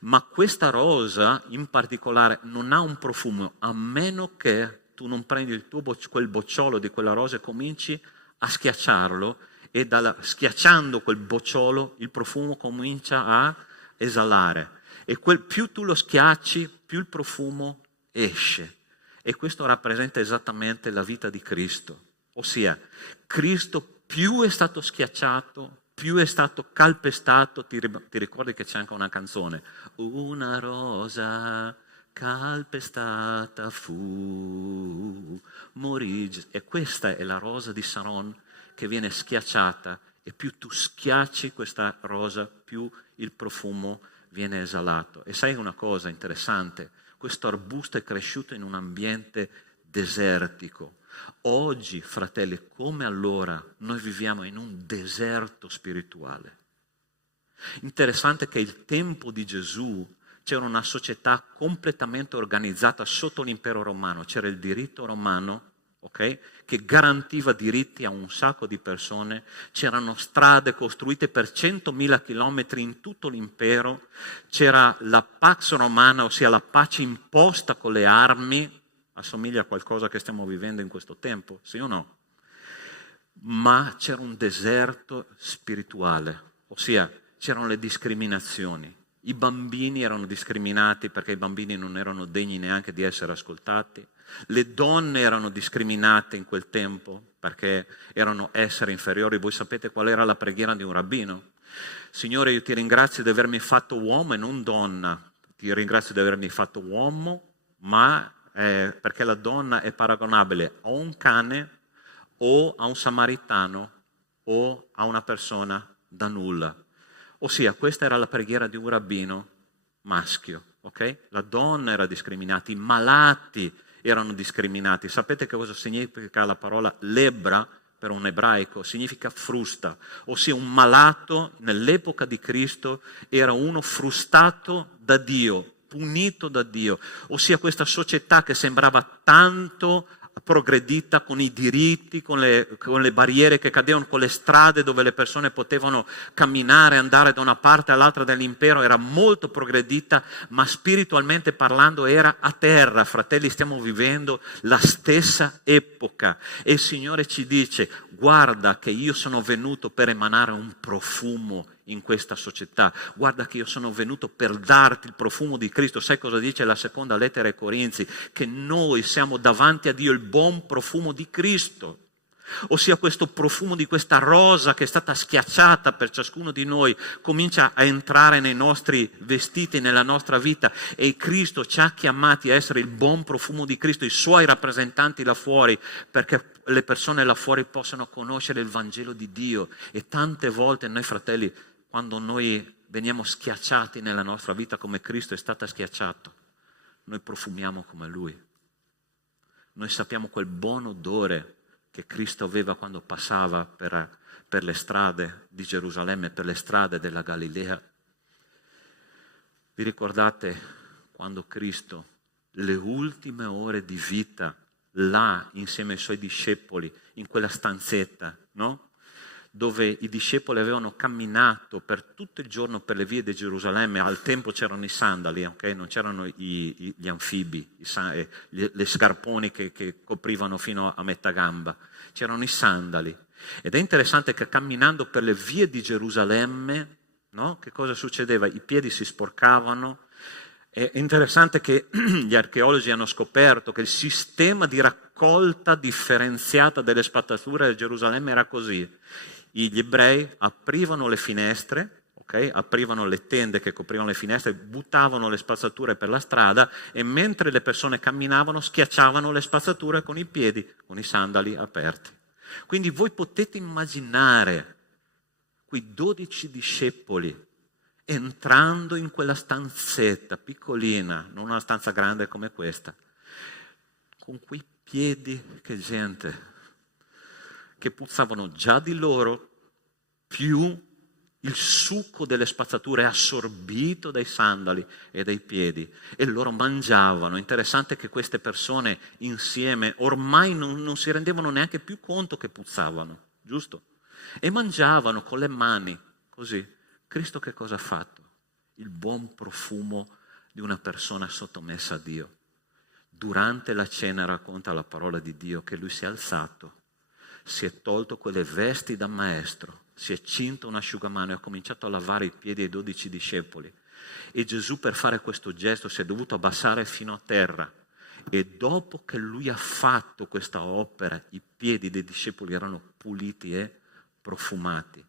Ma questa rosa in particolare non ha un profumo, a meno che tu non prendi quel bocciolo di quella rosa e cominci a schiacciarlo, e schiacciando quel bocciolo il profumo comincia a esalare. E più tu lo schiacci, più il profumo esce. E questo rappresenta esattamente la vita di Cristo. Ossia, Cristo più è stato schiacciato, più è stato calpestato. Ti ricordi che c'è anche una canzone? Una rosa calpestata fu, morì. E questa è la rosa di Saron che viene schiacciata, e più tu schiacci questa rosa, più il profumo viene esalato. E sai una cosa interessante? Questo arbusto è cresciuto in un ambiente desertico. Oggi, fratelli, come allora, noi viviamo in un deserto spirituale. Interessante che il tempo di Gesù c'era una società completamente organizzata sotto l'impero romano, c'era il diritto romano, che garantiva diritti a un sacco di persone, c'erano strade costruite per 100.000 chilometri in tutto l'impero, c'era la Pax Romana, ossia la pace imposta con le armi. Assomiglia a qualcosa che stiamo vivendo in questo tempo, sì o no? Ma c'era un deserto spirituale, ossia c'erano le discriminazioni. I bambini erano discriminati perché i bambini non erano degni neanche di essere ascoltati. Le donne erano discriminate in quel tempo perché erano esseri inferiori. Voi sapete qual era la preghiera di un rabbino? Signore, io ti ringrazio di avermi fatto uomo e non donna. Ti ringrazio di avermi fatto uomo, ma perché la donna è paragonabile a un cane o a un samaritano o a una persona da nulla. Ossia, questa era la preghiera di un rabbino maschio, La donna era discriminata, i malati erano discriminati. Sapete che cosa significa la parola lebbra per un ebraico? Significa frusta, ossia un malato nell'epoca di Cristo era uno frustato da Dio, punito da Dio, ossia questa società che sembrava tanto progredita con i diritti, con le barriere che cadevano, con le strade dove le persone potevano camminare, andare da una parte all'altra dell'impero, era molto progredita, ma spiritualmente parlando era a terra. Fratelli, stiamo vivendo la stessa epoca e il Signore ci dice: guarda che io sono venuto per emanare un profumo in questa società, guarda che io sono venuto per darti il profumo di Cristo. Sai cosa dice la seconda lettera ai Corinzi? Che noi siamo davanti a Dio il buon profumo di Cristo, ossia questo profumo di questa rosa che è stata schiacciata per ciascuno di noi comincia a entrare nei nostri vestiti, nella nostra vita, e Cristo ci ha chiamati a essere il buon profumo di Cristo, i suoi rappresentanti là fuori, perché le persone là fuori possano conoscere il Vangelo di Dio. E tante volte noi, fratelli, quando noi veniamo schiacciati nella nostra vita come Cristo è stato schiacciato, noi profumiamo come Lui. Noi sappiamo quel buon odore che Cristo aveva quando passava per le strade di Gerusalemme, per le strade della Galilea. Vi ricordate quando Cristo, le ultime ore di vita, là insieme ai Suoi discepoli, in quella stanzetta, no? Dove i discepoli avevano camminato per tutto il giorno per le vie di Gerusalemme. Al tempo c'erano i sandali, non c'erano gli anfibi, le scarponi che coprivano fino a metà gamba, c'erano i sandali. Ed è interessante che camminando per le vie di Gerusalemme, no? Che cosa succedeva? I piedi si sporcavano, È interessante che gli archeologi hanno scoperto che il sistema di raccolta differenziata delle spazzature a Gerusalemme era così. Gli ebrei aprivano le finestre, aprivano le tende che coprivano le finestre, buttavano le spazzature per la strada e mentre le persone camminavano schiacciavano le spazzature con i piedi, con i sandali aperti. Quindi voi potete immaginare quei 12 discepoli entrando in quella stanzetta piccolina, non una stanza grande come questa, con quei piedi, che gente, che puzzavano già di loro, più il succo delle spazzature assorbito dai sandali e dai piedi, e loro mangiavano. Interessante che queste persone insieme ormai non si rendevano neanche più conto che puzzavano, giusto? E mangiavano con le mani, così. Cristo che cosa ha fatto? Il buon profumo di una persona sottomessa a Dio. Durante la cena racconta la parola di Dio che lui si è alzato, si è tolto quelle vesti da maestro, si è cinto un asciugamano e ha cominciato a lavare i piedi ai 12 discepoli. E Gesù per fare questo gesto si è dovuto abbassare fino a terra. E dopo che lui ha fatto questa opera, i piedi dei discepoli erano puliti e profumati.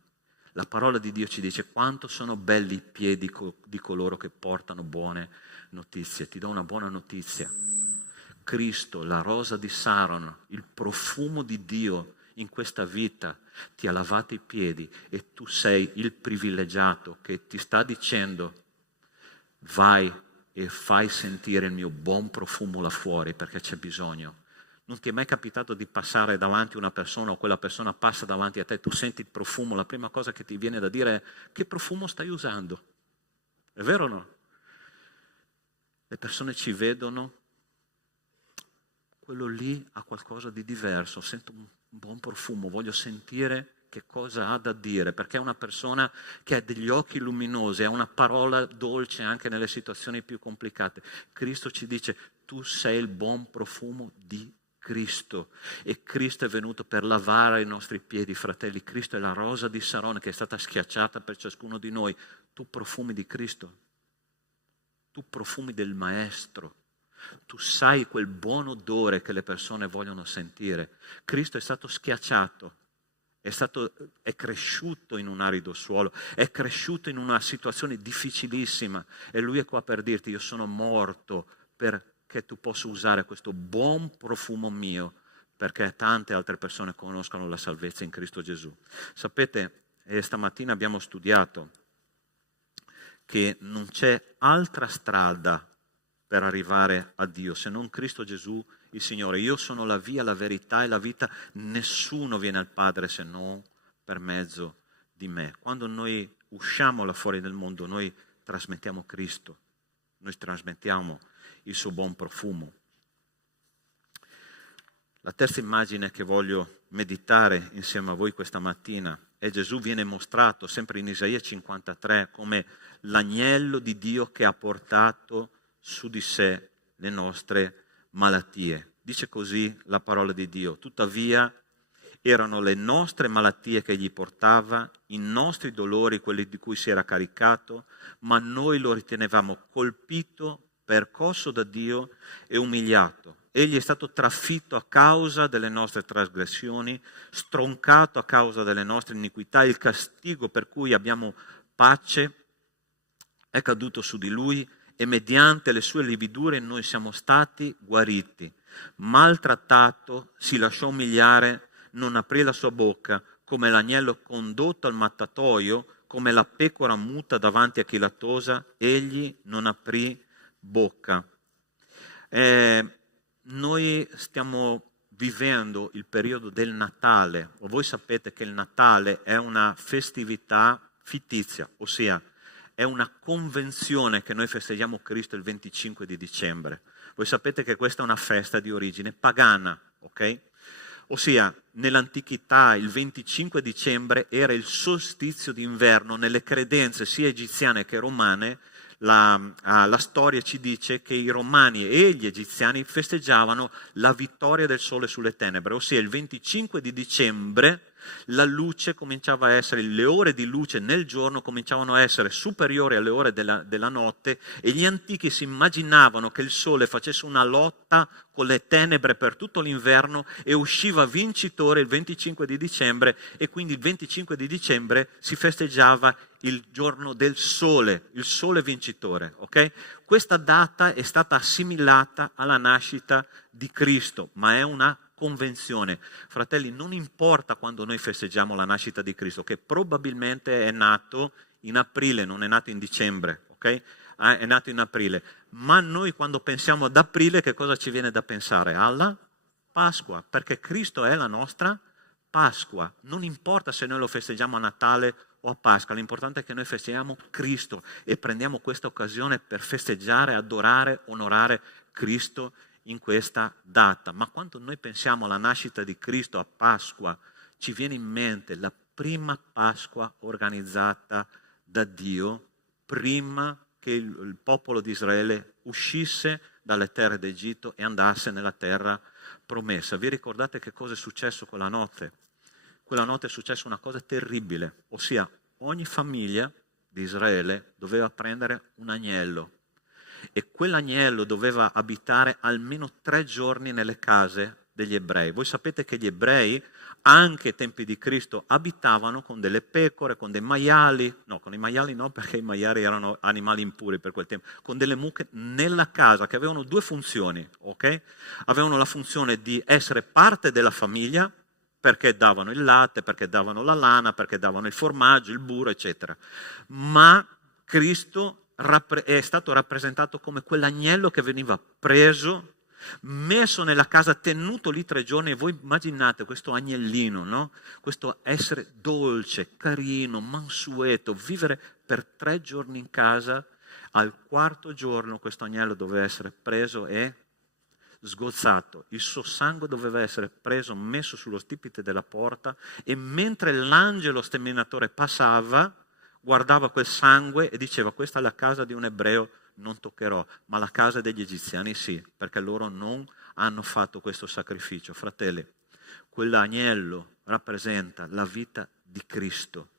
La parola di Dio ci dice quanto sono belli i piedi di coloro che portano buone notizie. Ti do una buona notizia. Cristo, la rosa di Saron, il profumo di Dio in questa vita ti ha lavato i piedi e tu sei il privilegiato che ti sta dicendo vai e fai sentire il mio buon profumo là fuori perché c'è bisogno. Non ti è mai capitato di passare davanti a una persona o quella persona passa davanti a te, tu senti il profumo, la prima cosa che ti viene da dire è che profumo stai usando? È vero o no? Le persone ci vedono, quello lì ha qualcosa di diverso, sento un buon profumo, voglio sentire che cosa ha da dire, perché è una persona che ha degli occhi luminosi, ha una parola dolce anche nelle situazioni più complicate. Cristo ci dice, tu sei il buon profumo di Cristo e Cristo è venuto per lavare i nostri piedi, fratelli. Cristo è la rosa di Sarone che è stata schiacciata per ciascuno di noi. Tu profumi di Cristo, tu profumi del Maestro, tu sai quel buon odore che le persone vogliono sentire. Cristo è stato schiacciato, è cresciuto in un arido suolo, è cresciuto in una situazione difficilissima e lui è qua per dirti io sono morto perché tu possa usare questo buon profumo mio perché tante altre persone conoscano la salvezza in Cristo Gesù. Sapete, stamattina abbiamo studiato che non c'è altra strada per arrivare a Dio se non Cristo Gesù il Signore. Io sono la via, la verità e la vita, nessuno viene al Padre se non per mezzo di me. Quando noi usciamo là fuori del mondo noi trasmettiamo Cristo, noi trasmettiamo il suo buon profumo. La terza immagine che voglio meditare insieme a voi questa mattina è Gesù viene mostrato sempre in Isaia 53 come l'agnello di Dio che ha portato su di sé le nostre malattie. Dice così la parola di Dio, tuttavia erano le nostre malattie che egli portava, i nostri dolori, quelli di cui si era caricato, ma noi lo ritenevamo colpito, percosso da Dio e umiliato. Egli è stato trafitto a causa delle nostre trasgressioni, stroncato a causa delle nostre iniquità, il castigo per cui abbiamo pace è caduto su di lui e mediante le sue lividure noi siamo stati guariti. Maltrattato, si lasciò umiliare, non aprì la sua bocca, come l'agnello condotto al mattatoio, come la pecora muta davanti a chi la tosa, egli non aprì bocca. Noi stiamo vivendo il periodo del Natale. Voi sapete che il Natale è una festività fittizia, ossia è una convenzione che noi festeggiamo Cristo il 25 di dicembre. Voi sapete che questa è una festa di origine pagana, ok? Ossia, nell'antichità il 25 dicembre era il solstizio d'inverno. Nelle credenze sia egiziane che romane, la storia ci dice che i romani e gli egiziani festeggiavano la vittoria del sole sulle tenebre, ossia il 25 di dicembre La luce cominciava a essere, le ore di luce nel giorno cominciavano a essere superiori alle ore della notte, e gli antichi si immaginavano che il sole facesse una lotta con le tenebre per tutto l'inverno e usciva vincitore il 25 di dicembre, e quindi il 25 di dicembre si festeggiava il giorno del sole, il sole vincitore. Okay? Questa data è stata assimilata alla nascita di Cristo, ma è una convenzione. Fratelli, non importa quando noi festeggiamo la nascita di Cristo, che probabilmente è nato in aprile, non è nato in dicembre, ok? È nato in aprile. Ma noi quando pensiamo ad aprile, che cosa ci viene da pensare? Alla Pasqua, perché Cristo è la nostra Pasqua. Non importa se noi lo festeggiamo a Natale o a Pasqua, l'importante è che noi festeggiamo Cristo e prendiamo questa occasione per festeggiare, adorare, onorare Cristo in questa data. Ma quando noi pensiamo alla nascita di Cristo a Pasqua, ci viene in mente la prima Pasqua organizzata da Dio prima che il popolo di Israele uscisse dalle terre d'Egitto e andasse nella terra promessa. Vi ricordate che cosa è successo quella notte? Quella notte è successa una cosa terribile, ossia ogni famiglia di Israele doveva prendere un agnello, e quell'agnello doveva abitare almeno 3 giorni nelle case degli ebrei. Voi sapete che gli ebrei, anche ai tempi di Cristo, abitavano con delle pecore, con dei maiali, no, con i maiali no, perché i maiali erano animali impuri per quel tempo, con delle mucche nella casa, che avevano 2 funzioni, ok? Avevano la funzione di essere parte della famiglia, perché davano il latte, perché davano la lana, perché davano il formaggio, il burro, eccetera. Ma Cristo è stato rappresentato come quell'agnello che veniva preso, messo nella casa, tenuto lì 3 giorni, e voi immaginate questo agnellino, no? Questo essere dolce, carino, mansueto, vivere per 3 giorni in casa. Al 4° giorno questo agnello doveva essere preso e sgozzato, il suo sangue doveva essere preso, messo sullo stipite della porta, e mentre l'angelo sterminatore passava, guardava quel sangue e diceva: questa è la casa di un ebreo, non toccherò, ma la casa degli egiziani sì, perché loro non hanno fatto questo sacrificio. Fratelli, quell'agnello rappresenta la vita di Cristo,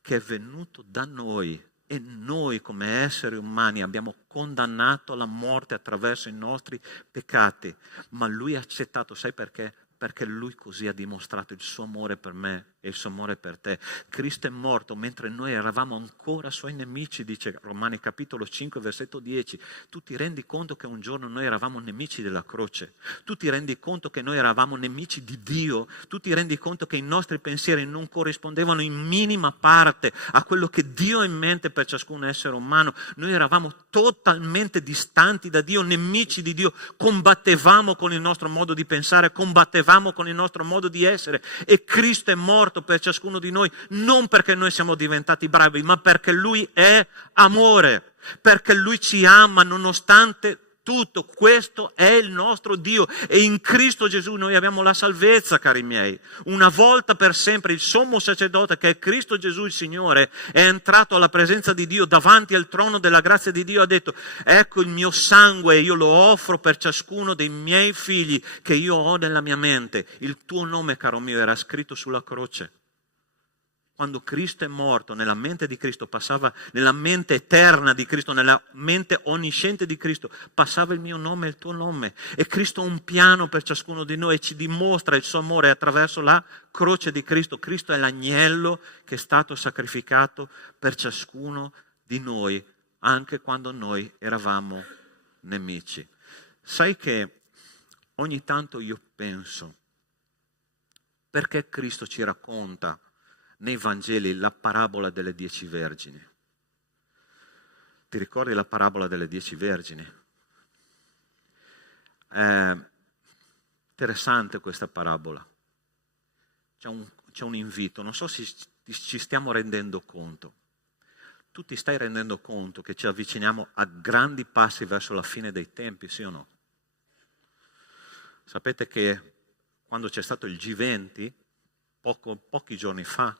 che è venuto da noi, e noi come esseri umani abbiamo condannato alla morte attraverso i nostri peccati, ma Lui ha accettato. Sai perché? Perché Lui così ha dimostrato il suo amore per me e il suo amore per te. Cristo è morto mentre noi eravamo ancora Suoi nemici, dice Romani capitolo 5 versetto 10. Tu ti rendi conto che un giorno noi eravamo nemici della croce? Tu ti rendi conto che noi eravamo nemici di Dio? Tu ti rendi conto che i nostri pensieri non corrispondevano in minima parte a quello che Dio ha in mente per ciascun essere umano? Noi eravamo totalmente distanti da Dio, nemici di Dio, combattevamo con il nostro modo di pensare, combattevamo con il nostro modo di essere, e Cristo è morto per ciascuno di noi, non perché noi siamo diventati bravi, ma perché Lui è amore, perché Lui ci ama nonostante tutto. Questo è il nostro Dio, e in Cristo Gesù noi abbiamo la salvezza, cari miei. Una volta per sempre il sommo sacerdote, che è Cristo Gesù il Signore, è entrato alla presenza di Dio davanti al trono della grazia di Dio, ha detto: ecco il mio sangue, io lo offro per ciascuno dei miei figli che io ho nella mia mente. Il tuo nome, caro mio, era scritto sulla croce. Quando Cristo è morto, nella mente di Cristo passava, nella mente eterna di Cristo, nella mente onnisciente di Cristo, passava il mio nome e il tuo nome. E Cristo ha un piano per ciascuno di noi e ci dimostra il suo amore attraverso la croce di Cristo. Cristo è l'agnello che è stato sacrificato per ciascuno di noi, anche quando noi eravamo nemici. Sai che ogni tanto io penso, perché Cristo ci racconta nei Vangeli la parabola delle 10 vergini? Ti ricordi la parabola delle 10 vergini? È interessante questa parabola. C'è un invito, non so se ci stiamo rendendo conto. Tu ti stai rendendo conto che ci avviciniamo a grandi passi verso la fine dei tempi, sì o no? Sapete che quando c'è stato il G20, pochi giorni fa,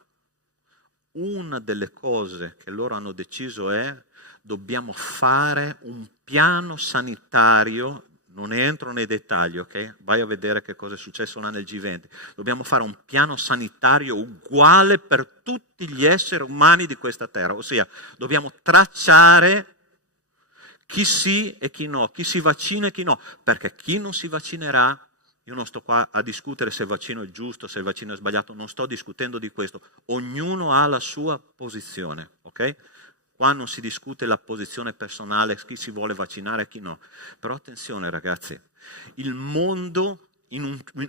una delle cose che loro hanno deciso è: dobbiamo fare un piano sanitario, non entro nei dettagli, ok? Vai a vedere che cosa è successo là nel G20. Dobbiamo fare un piano sanitario uguale per tutti gli esseri umani di questa terra, ossia dobbiamo tracciare chi sì e chi no, chi si vaccina e chi no, perché chi non si vaccinerà, io non sto qua a discutere se il vaccino è giusto, se il vaccino è sbagliato, non sto discutendo di questo, ognuno ha la sua posizione, ok? Qua non si discute la posizione personale, chi si vuole vaccinare e chi no. Però attenzione ragazzi, il mondo,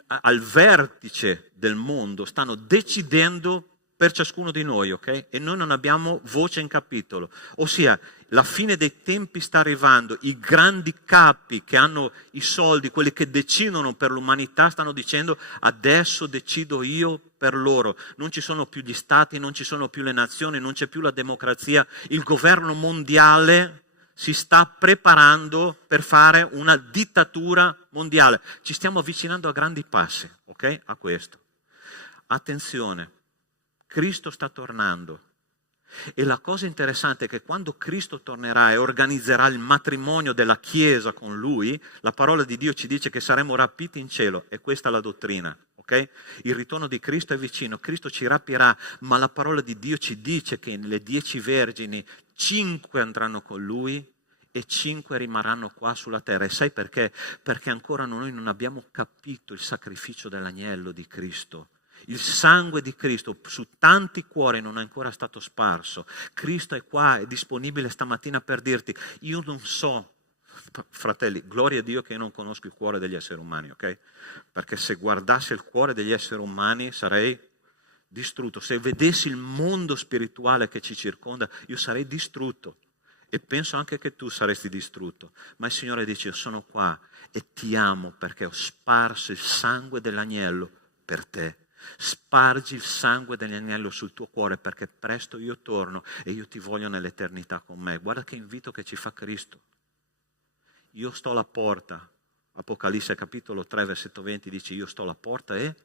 al vertice del mondo, stanno decidendo per ciascuno di noi, ok? E noi non abbiamo voce in capitolo. Ossia, la fine dei tempi sta arrivando, i grandi capi che hanno i soldi, quelli che decidono per l'umanità, stanno dicendo adesso decido io per loro. Non ci sono più gli stati, non ci sono più le nazioni, non c'è più la democrazia. Il governo mondiale si sta preparando per fare una dittatura mondiale. Ci stiamo avvicinando a grandi passi, ok? A questo. Attenzione. Cristo sta tornando e la cosa interessante è che quando Cristo tornerà e organizzerà il matrimonio della Chiesa con Lui, la parola di Dio ci dice che saremo rapiti in cielo, e questa è la dottrina, ok? Il ritorno di Cristo è vicino, Cristo ci rapirà, ma la parola di Dio ci dice che nelle 10 vergini 5 andranno con Lui e 5 rimarranno qua sulla terra. E sai perché? Perché ancora noi non abbiamo capito il sacrificio dell'agnello di Cristo. Il sangue di Cristo su tanti cuori non è ancora stato sparso. Cristo è qua, è disponibile stamattina per dirti, io non so, fratelli, gloria a Dio che io non conosco il cuore degli esseri umani, ok? Perché se guardassi il cuore degli esseri umani sarei distrutto. Se vedessi il mondo spirituale che ci circonda, io sarei distrutto. E penso anche che tu saresti distrutto. Ma il Signore dice, io sono qua e ti amo perché ho sparso il sangue dell'agnello per te. Spargi il sangue dell'agnello sul tuo cuore perché presto io torno e io ti voglio nell'eternità con me. Guarda che invito che ci fa Cristo. Io sto alla porta. Apocalisse capitolo 3 versetto 20 dice, io sto alla porta e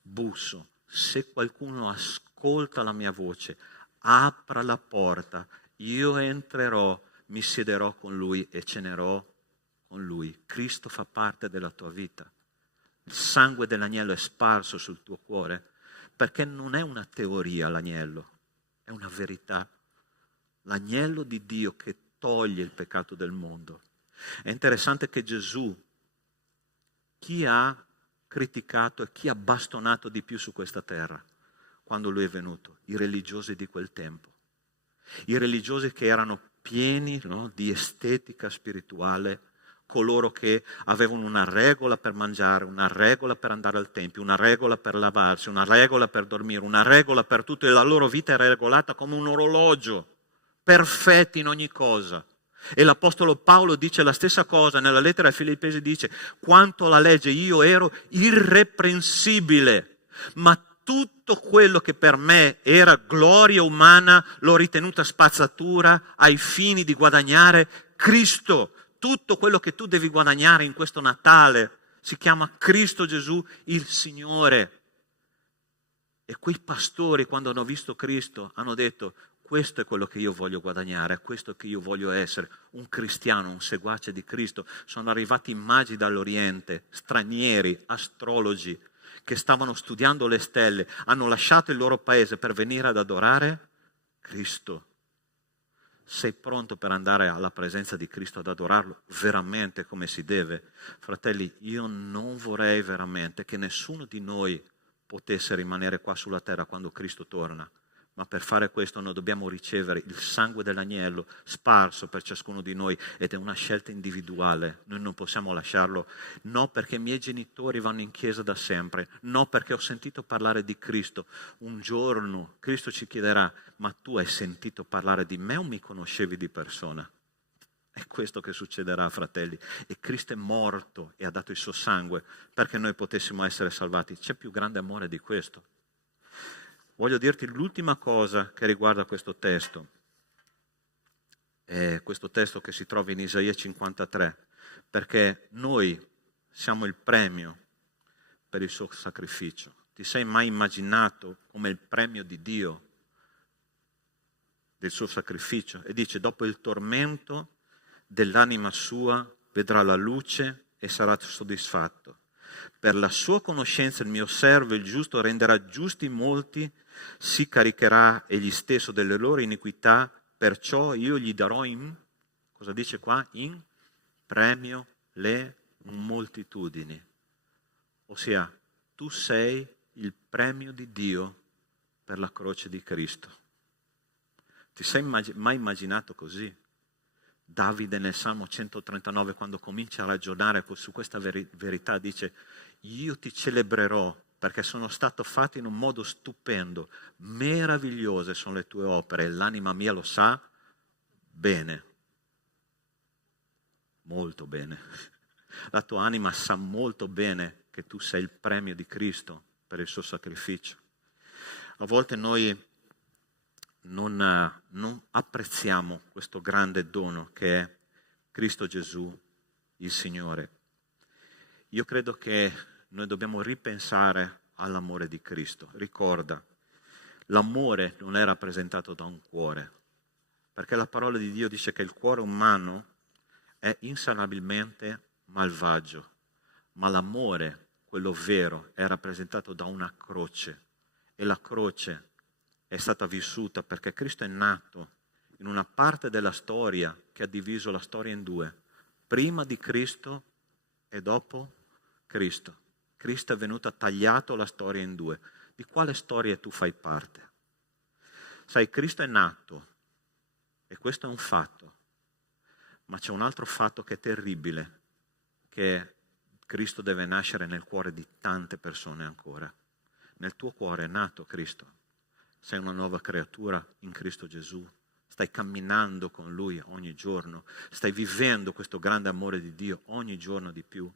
busso. Se qualcuno ascolta la mia voce, apra la porta, io entrerò, mi siederò con lui e cenerò con lui. Cristo fa parte della tua vita. Il sangue dell'agnello è sparso sul tuo cuore perché non è una teoria l'agnello, è una verità. L'agnello di Dio che toglie il peccato del mondo. È interessante che Gesù, chi ha criticato e chi ha bastonato di più su questa terra quando lui è venuto? I religiosi di quel tempo. I religiosi che erano pieni, no, di estetica spirituale, coloro che avevano una regola per mangiare, una regola per andare al tempio, una regola per lavarsi, una regola per dormire, una regola per tutto, e la loro vita era regolata come un orologio, perfetti in ogni cosa. E l'Apostolo Paolo dice la stessa cosa, nella lettera ai Filippesi dice, quanto alla legge io ero irreprensibile, ma tutto quello che per me era gloria umana l'ho ritenuta spazzatura ai fini di guadagnare Cristo. Tutto quello che tu devi guadagnare in questo Natale si chiama Cristo Gesù il Signore. E quei pastori, quando hanno visto Cristo, hanno detto, questo è quello che io voglio guadagnare, questo che io voglio essere, un cristiano, un seguace di Cristo. Sono arrivati magi dall'Oriente, stranieri, astrologi, che stavano studiando le stelle, hanno lasciato il loro paese per venire ad adorare Cristo. Sei pronto per andare alla presenza di Cristo ad adorarlo veramente come si deve? Fratelli, io non vorrei veramente che nessuno di noi potesse rimanere qua sulla terra quando Cristo torna. Ma per fare questo noi dobbiamo ricevere il sangue dell'agnello sparso per ciascuno di noi ed è una scelta individuale. Noi non possiamo lasciarlo, no perché i miei genitori vanno in chiesa da sempre, no perché ho sentito parlare di Cristo. Un giorno Cristo ci chiederà, ma tu hai sentito parlare di me o mi conoscevi di persona? È questo che succederà, fratelli. E Cristo è morto e ha dato il suo sangue perché noi potessimo essere salvati. C'è più grande amore di questo? Voglio dirti l'ultima cosa che riguarda questo testo. È questo testo che si trova in Isaia 53, perché noi siamo il premio per il suo sacrificio. Ti sei mai immaginato come il premio di Dio del suo sacrificio? E dice, dopo il tormento dell'anima sua vedrà la luce e sarà soddisfatto. Per la sua conoscenza il mio servo, il giusto, renderà giusti molti, si caricherà egli stesso delle loro iniquità, perciò io gli darò cosa dice qua? In premio le moltitudini. Ossia, tu sei il premio di Dio per la croce di Cristo. Ti sei mai immaginato così? Davide nel Salmo 139, quando comincia a ragionare su questa verità, dice: io ti celebrerò perché sono stato fatto in un modo stupendo, meravigliose sono le tue opere, e l'anima mia lo sa bene, molto bene. La tua anima sa molto bene che tu sei il premio di Cristo per il suo sacrificio. A volte noi non apprezziamo questo grande dono che è Cristo Gesù, il Signore. Io credo che noi dobbiamo ripensare all'amore di Cristo. Ricorda, l'amore non è rappresentato da un cuore, perché la parola di Dio dice che il cuore umano è insanabilmente malvagio, ma l'amore, quello vero, è rappresentato da una croce, e la croce è stata vissuta perché Cristo è nato in una parte della storia che ha diviso la storia in due, prima di Cristo e dopo Cristo. Cristo è venuto, ha tagliato la storia in due. Di quale storia tu fai parte? Sai, Cristo è nato, e questo è un fatto, ma c'è un altro fatto che è terribile, che Cristo deve nascere nel cuore di tante persone ancora. Nel tuo cuore è nato Cristo. Sei una nuova creatura in Cristo Gesù. Stai camminando con Lui ogni giorno. Stai vivendo questo grande amore di Dio ogni giorno di più.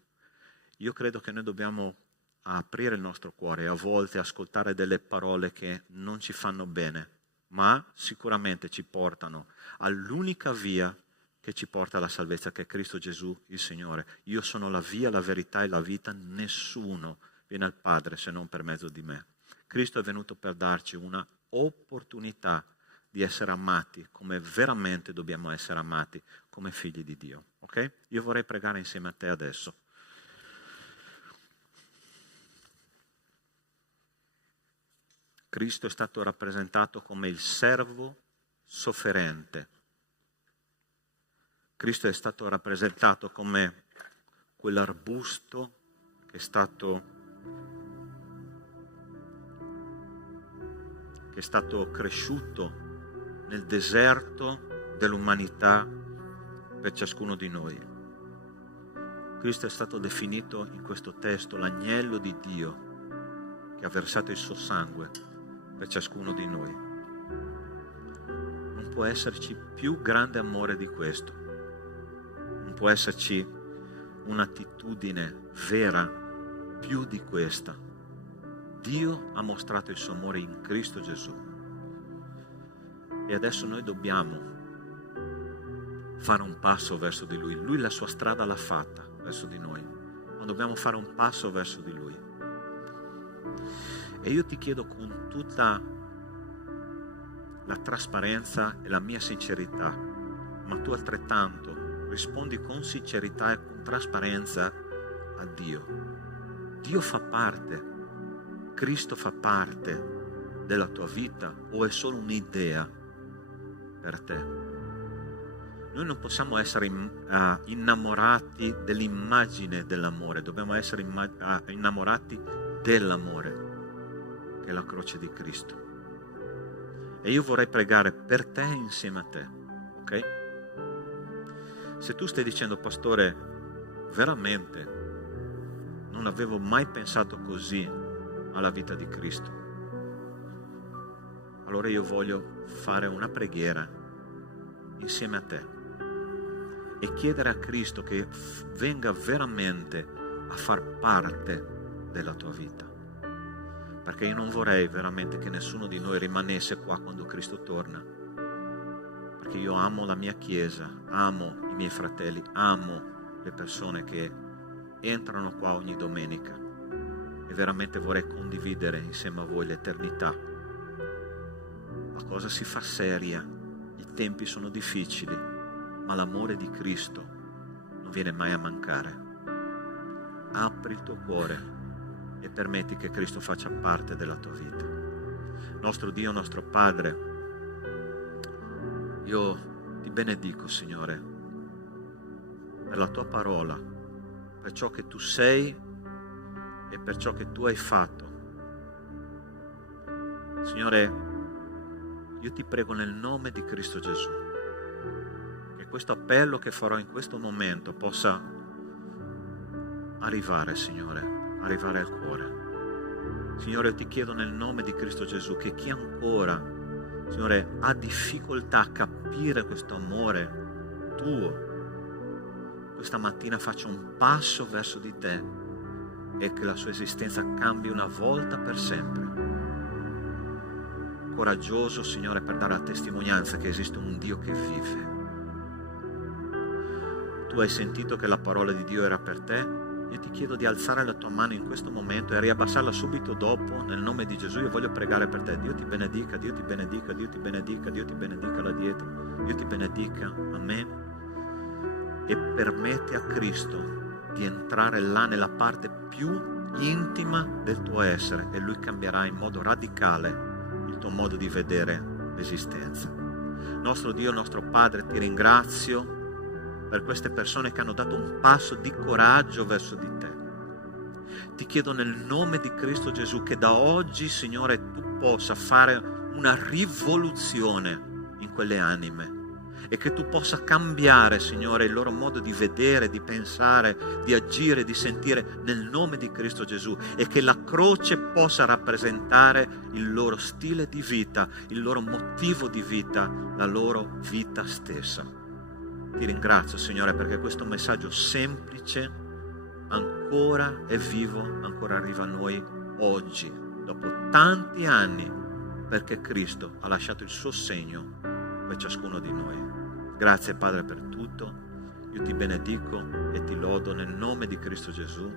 Io credo che noi dobbiamo aprire il nostro cuore e a volte ascoltare delle parole che non ci fanno bene, ma sicuramente ci portano all'unica via che ci porta alla salvezza, che è Cristo Gesù, il Signore. Io sono la via, la verità e la vita. Nessuno viene al Padre se non per mezzo di me. Cristo è venuto per darci una opportunità di essere amati come veramente dobbiamo essere amati, come figli di Dio. Ok? Io vorrei pregare insieme a te adesso. Cristo è stato rappresentato come il servo sofferente. Cristo è stato rappresentato come quell'arbusto che è stato cresciuto nel deserto dell'umanità per ciascuno di noi. Cristo è stato definito in questo testo l'agnello di Dio che ha versato il suo sangue per ciascuno di noi. Non può esserci più grande amore di questo. Non può esserci un'attitudine vera più di questa. Dio ha mostrato il suo amore in Cristo Gesù e adesso noi dobbiamo fare un passo verso di Lui. Lui la sua strada l'ha fatta verso di noi, ma dobbiamo fare un passo verso di Lui. E io ti chiedo con tutta la trasparenza e la mia sincerità, ma tu altrettanto rispondi con sincerità e con trasparenza a Dio. Dio fa parte, Cristo fa parte della tua vita o è solo un'idea per te? Noi non possiamo essere innamorati dell'immagine dell'amore, dobbiamo essere innamorati dell'amore, che è la croce di Cristo. E io vorrei pregare per te insieme a te, ok? Se tu stai dicendo: pastore, veramente non avevo mai pensato così alla vita di Cristo, allora io voglio fare una preghiera insieme a te e chiedere a Cristo che venga veramente a far parte della tua vita, perché io non vorrei veramente che nessuno di noi rimanesse qua quando Cristo torna, perché io amo la mia chiesa, amo i miei fratelli, amo le persone che entrano qua ogni domenica e veramente vorrei condividere insieme a voi l'eternità. La cosa si fa seria, i tempi sono difficili, ma l'amore di Cristo non viene mai a mancare. apri il tuo cuore e permetti che Cristo faccia parte della tua vita. Nostro Dio, nostro Padre, io ti benedico, Signore, per la tua parola, per ciò che tu sei e per ciò che tu hai fatto. Signore, io ti prego nel nome di Cristo Gesù che questo appello che farò in questo momento possa arrivare, Signore, arrivare al cuore. Signore, io ti chiedo nel nome di Cristo Gesù che chi ancora, Signore, ha difficoltà a capire questo amore tuo, questa mattina faccia un passo verso di te e che la sua esistenza cambi una volta per sempre. Coraggioso, Signore, per dare la testimonianza che esiste un Dio che vive. Tu hai sentito che la parola di Dio era per te. Io ti chiedo di alzare la tua mano in questo momento e riabbassarla subito dopo. Nel nome di Gesù io voglio pregare per te. Dio ti benedica, Dio ti benedica, Dio ti benedica, Dio ti benedica là dietro, Dio ti benedica, amen. E permette a Cristo di entrare là nella parte più intima del tuo essere e Lui cambierà in modo radicale il tuo modo di vedere l'esistenza. Nostro Dio, nostro Padre, ti ringrazio per queste persone che hanno dato un passo di coraggio verso di te. Ti chiedo nel nome di Cristo Gesù che da oggi, Signore, tu possa fare una rivoluzione in quelle anime e che tu possa cambiare, Signore, il loro modo di vedere, di pensare, di agire, di sentire nel nome di Cristo Gesù e che la croce possa rappresentare il loro stile di vita, il loro motivo di vita, la loro vita stessa. Ti ringrazio, Signore, perché questo messaggio semplice ancora è vivo, ancora arriva a noi oggi, dopo tanti anni, perché Cristo ha lasciato il suo segno per ciascuno di noi. Grazie, Padre, per tutto. Io ti benedico e ti lodo nel nome di Cristo Gesù.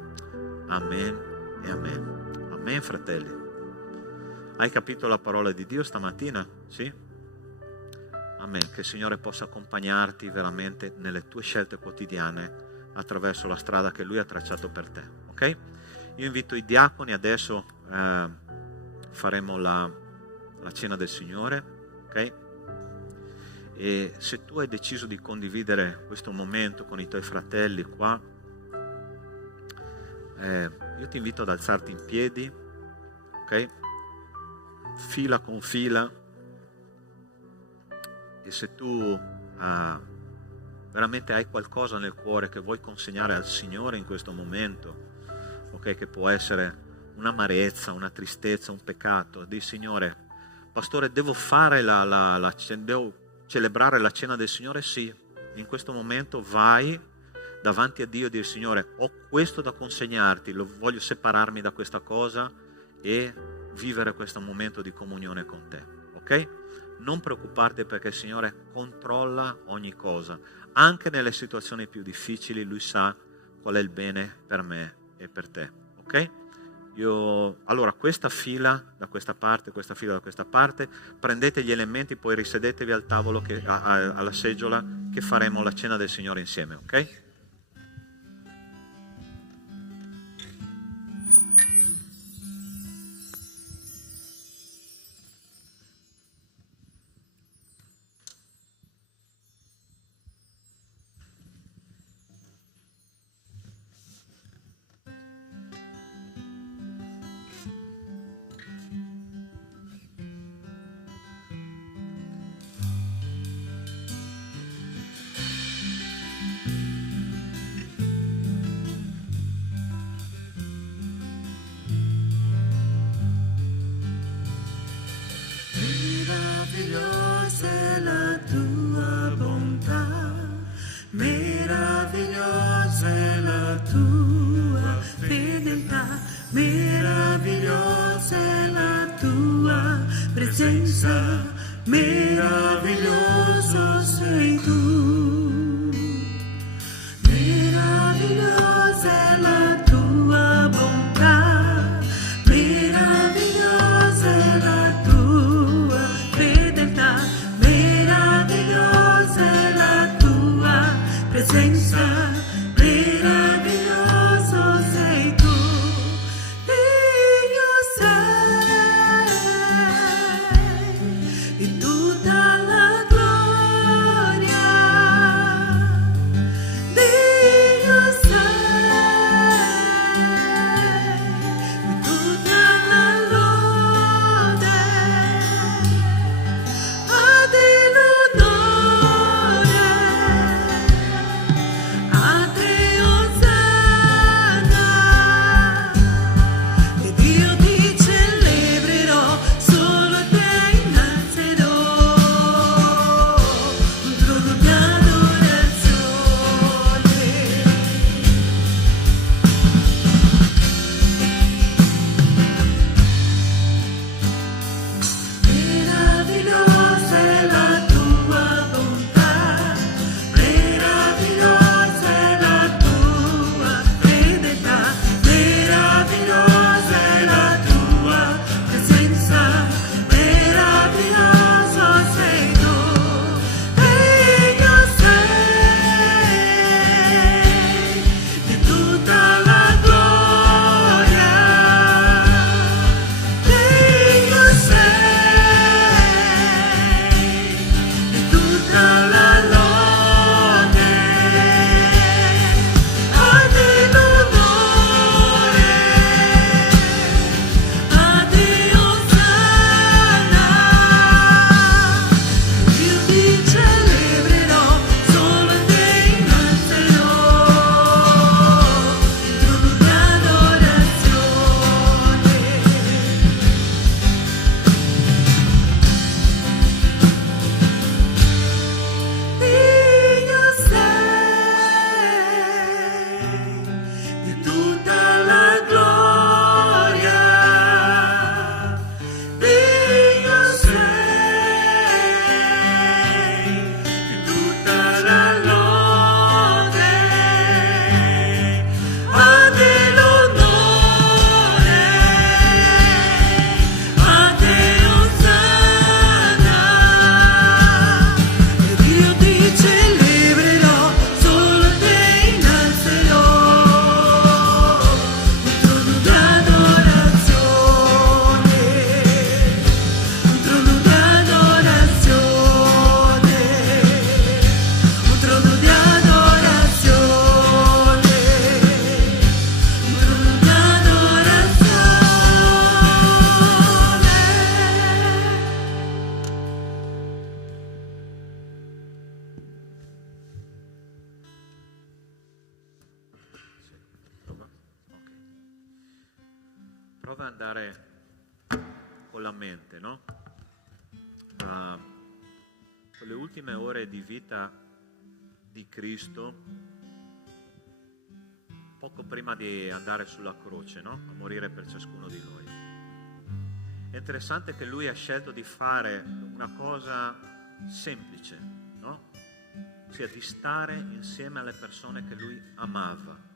Amen e amen. Amen, fratelli. Hai capito la parola di Dio stamattina? Sì? Amen. Che il Signore possa accompagnarti veramente nelle tue scelte quotidiane attraverso la strada che Lui ha tracciato per te. Ok? Io invito i diaconi, adesso faremo la cena del Signore. Ok? E se tu hai deciso di condividere questo momento con i tuoi fratelli qua, io ti invito ad alzarti in piedi, ok? Fila con fila. E se tu veramente hai qualcosa nel cuore che vuoi consegnare al Signore in questo momento, ok? Che può essere un'amarezza, una tristezza, un peccato, di Signore, pastore, devo fare devo celebrare la cena del Signore? Sì, in questo momento vai davanti a Dio e dire: Signore, ho questo da consegnarti, voglio separarmi da questa cosa e vivere questo momento di comunione con te, ok? Non preoccuparti, perché il Signore controlla ogni cosa, anche nelle situazioni più difficili Lui sa qual è il bene per me e per te, ok? Allora, questa fila da questa parte, questa fila da questa parte, prendete gli elementi, poi risedetevi al tavolo, alla seggiola, che faremo la cena del Signore insieme, ok? Meravigliosa è la tua bontà, meravigliosa è la tua fedeltà, meravigliosa è la tua presenza, meraviglioso sei tu. Meravigliosa è la tua bontà, meravigliosa è la tua fedeltà, meravigliosa è la tua presenza, meraviglioso sei prova ad andare con la mente, no? Con le ultime ore di vita di Cristo, poco prima di andare sulla croce, no? A morire per ciascuno di noi. È interessante che lui ha scelto di fare una cosa semplice, no? Ossia di stare insieme alle persone che lui amava,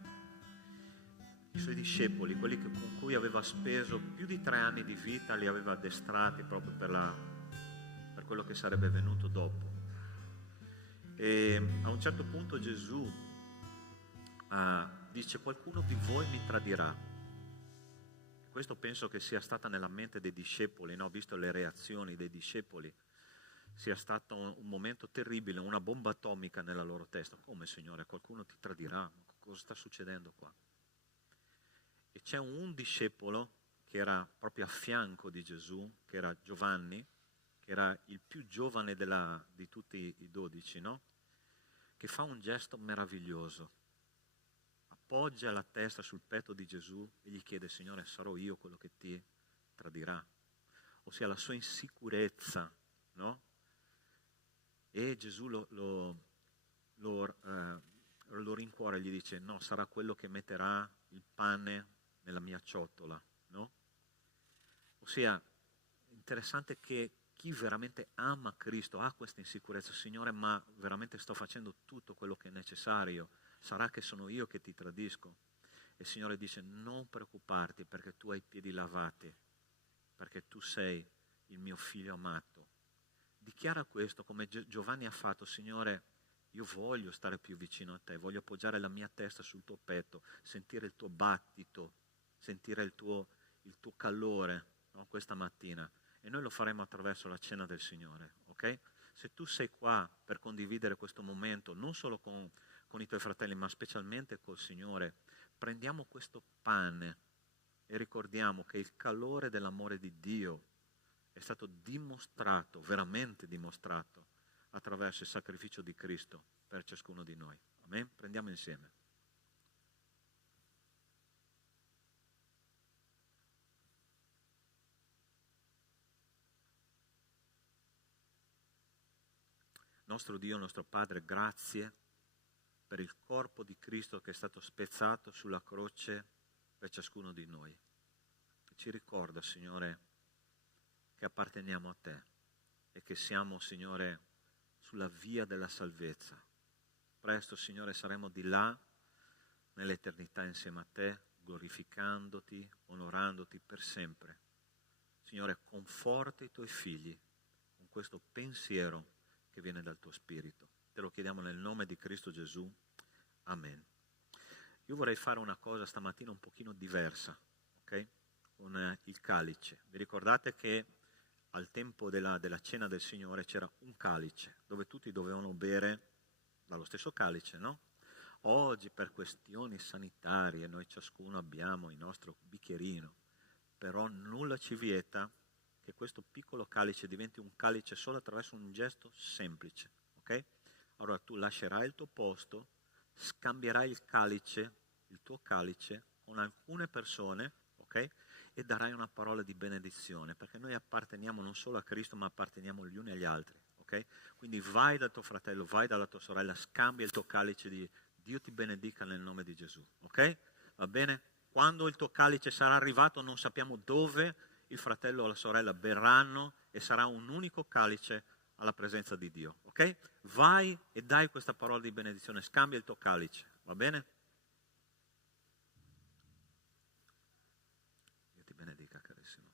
i suoi discepoli, quelli con cui aveva speso più di 3 anni di vita, li aveva addestrati proprio per quello che sarebbe venuto dopo. E a un certo punto Gesù dice: qualcuno di voi mi tradirà. Questo penso che sia stata nella mente dei discepoli, no? Visto le reazioni dei discepoli, sia stato un momento terribile, una bomba atomica nella loro testa. Come, Signore, qualcuno ti tradirà? Cosa sta succedendo qua? E c'è un discepolo che era proprio a fianco di Gesù, che era Giovanni, che era il più giovane di tutti i 12, no? Che fa un gesto meraviglioso. Appoggia la testa sul petto di Gesù e gli chiede: Signore, sarò io quello che ti tradirà? Ossia la sua insicurezza, no? E Gesù lo rincuora e gli dice: no, sarà quello che metterà il pane nella mia ciotola, no? Ossia, interessante che chi veramente ama Cristo ha questa insicurezza: Signore, ma veramente sto facendo tutto quello che è necessario? Sarà che sono io che ti tradisco? E il Signore dice: non preoccuparti, perché tu hai i piedi lavati, perché tu sei il mio figlio amato. Dichiara questo come Giovanni ha fatto: Signore, io voglio stare più vicino a te, voglio appoggiare la mia testa sul tuo petto, sentire il tuo battito, sentire il tuo calore, no? Questa mattina. E noi lo faremo attraverso la cena del Signore, ok? Se tu sei qua per condividere questo momento, non solo con i tuoi fratelli, ma specialmente col Signore, prendiamo questo pane e ricordiamo che il calore dell'amore di Dio è stato dimostrato, veramente dimostrato, attraverso il sacrificio di Cristo per ciascuno di noi. Amen? Prendiamo insieme. Nostro Dio, nostro Padre, grazie per il corpo di Cristo che è stato spezzato sulla croce per ciascuno di noi. Ci ricorda, Signore, che apparteniamo a te e che siamo, Signore, sulla via della salvezza. Presto, Signore, saremo di là nell'eternità insieme a te, glorificandoti, onorandoti per sempre. Signore, conforta i tuoi figli con questo pensiero che viene dal tuo Spirito. Te lo chiediamo nel nome di Cristo Gesù. Amen. Io vorrei fare una cosa stamattina un pochino diversa, ok? Con il calice. Vi ricordate che al tempo della cena del Signore c'era un calice dove tutti dovevano bere dallo stesso calice, no? Oggi per questioni sanitarie noi ciascuno abbiamo il nostro bicchierino, però nulla ci vieta che questo piccolo calice diventi un calice solo attraverso un gesto semplice, ok? Allora tu lascerai il tuo posto, scambierai il tuo calice con alcune persone, ok? E darai una parola di benedizione, perché noi apparteniamo non solo a Cristo, ma apparteniamo gli uni agli altri, ok? Quindi vai dal tuo fratello, vai dalla tua sorella, scambia il tuo calice di Dio ti benedica nel nome di Gesù, ok? Va bene? Quando il tuo calice sarà arrivato non sappiamo dove il fratello o la sorella berranno e sarà un unico calice alla presenza di Dio, ok? Vai e dai questa parola di benedizione, scambia il tuo calice, va bene? Dio ti benedica, carissimo.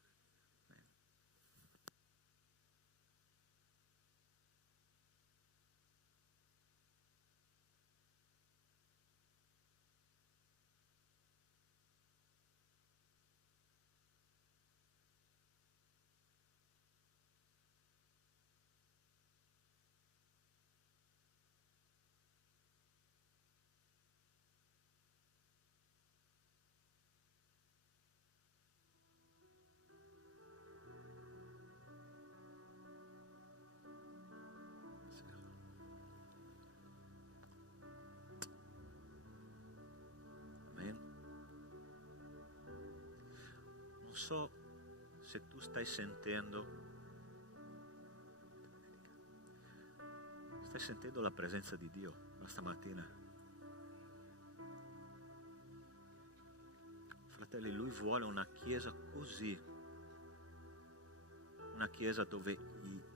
so se tu stai sentendo la presenza di Dio questa mattina. Fratelli, Lui vuole una chiesa così, una chiesa dove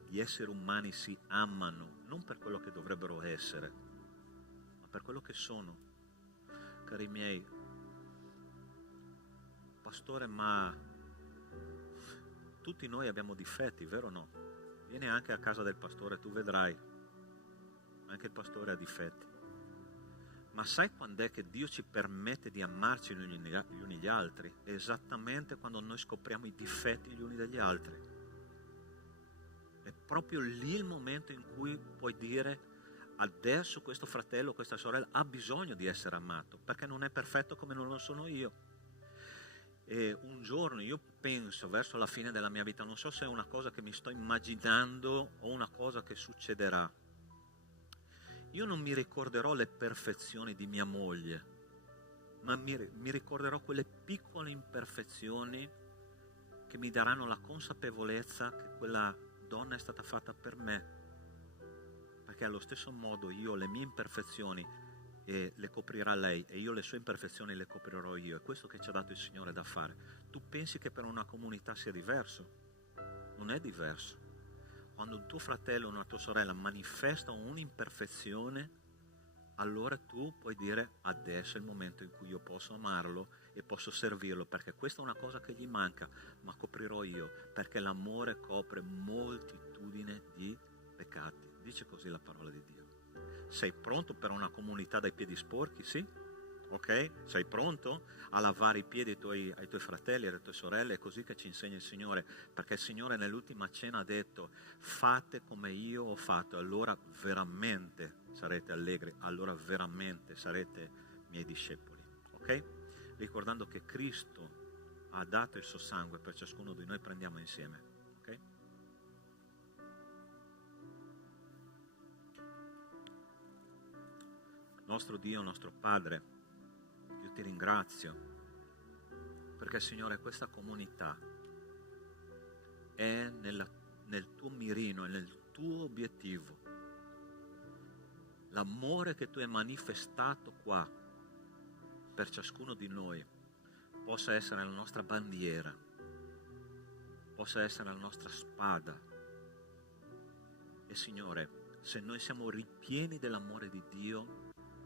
gli esseri umani si amano, non per quello che dovrebbero essere, ma per quello che sono. Cari miei, pastore, ma tutti noi abbiamo difetti, vero o no? Vieni anche a casa del pastore, tu vedrai, anche il pastore ha difetti. Ma sai quando è che Dio ci permette di amarci gli uni gli altri? È esattamente quando noi scopriamo i difetti gli uni degli altri. È proprio lì il momento in cui puoi dire: adesso questo fratello, questa sorella ha bisogno di essere amato, perché non è perfetto come non lo sono io. E un giorno, io penso, verso la fine della mia vita, non so se è una cosa che mi sto immaginando o una cosa che succederà, io non mi ricorderò le perfezioni di mia moglie, ma mi ricorderò quelle piccole imperfezioni che mi daranno la consapevolezza che quella donna è stata fatta per me, perché allo stesso modo io le mie imperfezioni le coprirà lei e io le sue imperfezioni le coprirò io. È questo che ci ha dato il Signore da fare. Tu pensi che per una comunità sia diverso? Non è diverso. Quando un tuo fratello o una tua sorella manifesta un'imperfezione, allora tu puoi dire: adesso è il momento in cui io posso amarlo e posso servirlo, perché questa è una cosa che gli manca, ma coprirò io, perché l'amore copre moltitudine di peccati. Dice così la parola di Dio. Sei pronto per una comunità dai piedi sporchi? Sì? Ok? Sei pronto a lavare i piedi ai tuoi fratelli e alle tue sorelle? È così che ci insegna il Signore, perché il Signore nell'ultima cena ha detto: fate come io ho fatto, allora veramente sarete allegri, allora veramente sarete miei discepoli. Ok? Ricordando che Cristo ha dato il suo sangue per ciascuno di noi, prendiamo insieme. Ok? Nostro Dio, nostro Padre, io ti ringrazio perché, Signore, questa comunità è nel tuo mirino, è nel tuo obiettivo. L'amore che tu hai manifestato qua per ciascuno di noi possa essere la nostra bandiera, possa essere la nostra spada. E, Signore, se noi siamo ripieni dell'amore di Dio,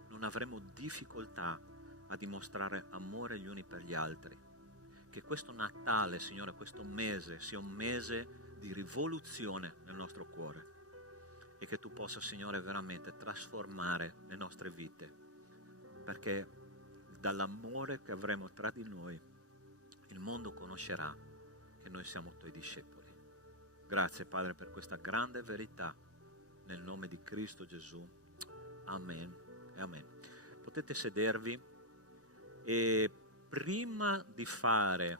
non avremo difficoltà a dimostrare amore gli uni per gli altri. Che questo Natale, Signore, questo mese sia un mese di rivoluzione nel nostro cuore, e che tu possa, Signore, veramente trasformare le nostre vite, perché dall'amore che avremo tra di noi il mondo conoscerà che noi siamo tuoi discepoli. Grazie, Padre, per questa grande verità, nel nome di Cristo Gesù. Amen. Amen. Potete sedervi, e prima di fare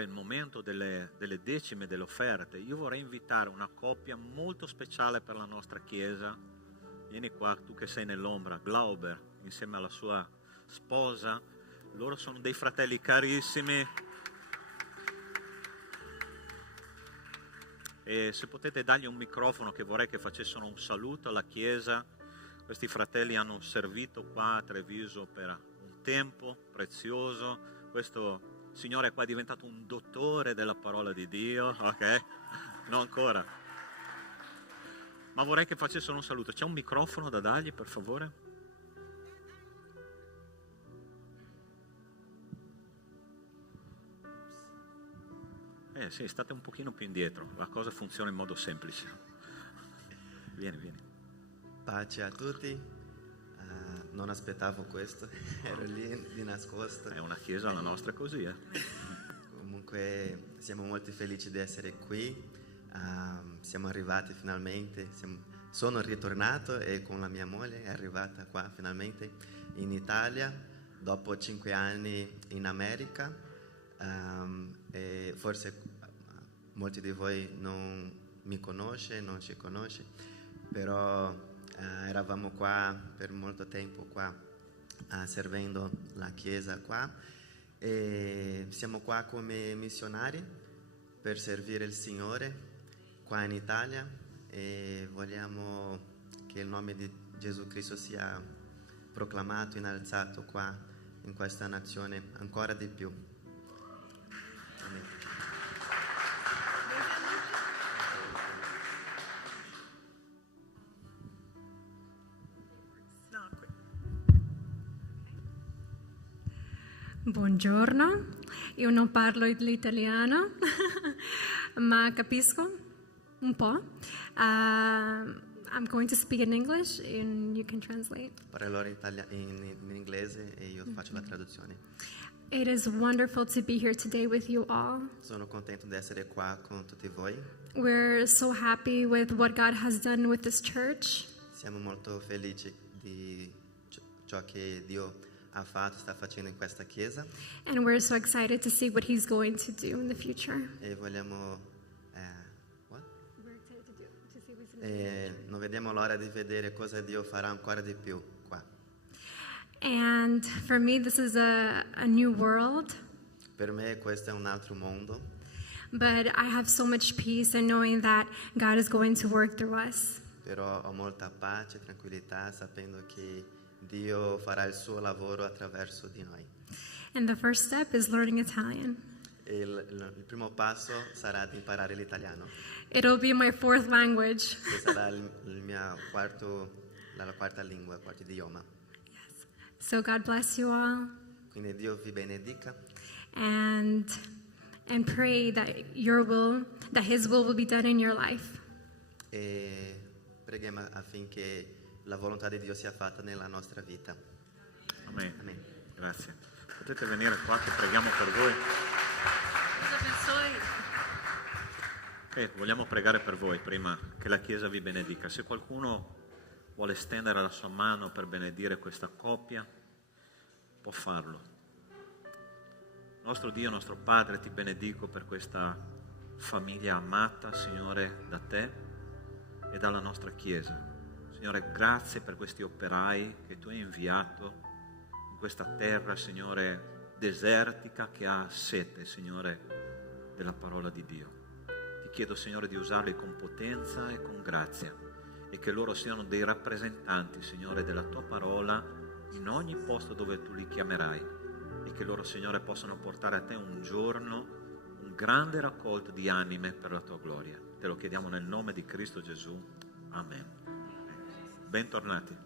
il momento delle decime, delle offerte, io vorrei invitare una coppia molto speciale per la nostra chiesa. Vieni qua, tu che sei nell'ombra, Glauber, insieme alla sua sposa. Loro sono dei fratelli carissimi. E se potete dargli un microfono, che vorrei che facessero un saluto alla chiesa. Questi fratelli hanno servito qua a Treviso per un tempo prezioso. Questo signore qua è diventato un dottore della parola di Dio, ok? No, ancora. Ma vorrei che facessero un saluto. C'è un microfono da dargli, per favore? Sì, state un pochino più indietro. La cosa funziona in modo semplice. Vieni. Pace a tutti, non aspettavo questo, ero lì di nascosto. È una chiesa, la nostra è così, Comunque siamo molto felici di essere qui, siamo arrivati finalmente, sono ritornato e con la mia moglie è arrivata qua finalmente in Italia, dopo 5 anni in America, e forse molti di voi non mi conoscono, non ci conoscono, però eravamo qua per molto tempo qua servendo la chiesa qua, E siamo qua come missionari per servire il Signore qua in Italia e vogliamo che il nome di Gesù Cristo sia proclamato, innalzato qua in questa nazione ancora di più. Amen. Buongiorno, io non parlo l'italiano, ma capisco un po'. I'm going to speak in English and you can translate. Parlerò in inglese e io faccio la traduzione. It is wonderful to be here today with you all. Sono contento di essere qua con tutti voi. We're so happy with what God has done with this church. Siamo molto felici di ciò che Dio ha fatto, sta facendo in questa chiesa And we're so excited to see what He's going to do in the future. e vogliamo what? We're excited to see what's in Non vediamo l'ora di vedere cosa Dio farà ancora di più qua. And for me, this is a new world. Per me questo è un altro mondo, But I have so much peace in knowing that God is going to work through us. però ho molta pace, tranquillità sapendo che Dio farà il suo lavoro attraverso di noi. And the first step is learning Italian. E il primo passo sarà di imparare l'italiano, It'll be my fourth language. che sarà il mio la quarta lingua, il quarto idioma. So God bless you all, Quindi Dio vi benedica and pray that His will be done in your life. e preghiamo affinché la volontà di Dio sia fatta nella nostra vita. Amen. Amen. Grazie. Potete venire qua che preghiamo per voi. Vogliamo pregare per voi prima che la Chiesa vi benedica. Se qualcuno vuole stendere la sua mano per benedire questa coppia, può farlo. Nostro Dio, nostro Padre, ti benedico per questa famiglia amata, Signore, da te e dalla nostra Chiesa. Signore, grazie per questi operai che tu hai inviato in questa terra, Signore, desertica che ha sete, Signore, della parola di Dio. Ti chiedo, Signore, di usarli con potenza e con grazia e che loro siano dei rappresentanti, Signore, della tua parola in ogni posto dove tu li chiamerai e che loro, Signore, possano portare a te un giorno un grande raccolto di anime per la tua gloria. Te lo chiediamo nel nome di Cristo Gesù. Amen. Bentornati.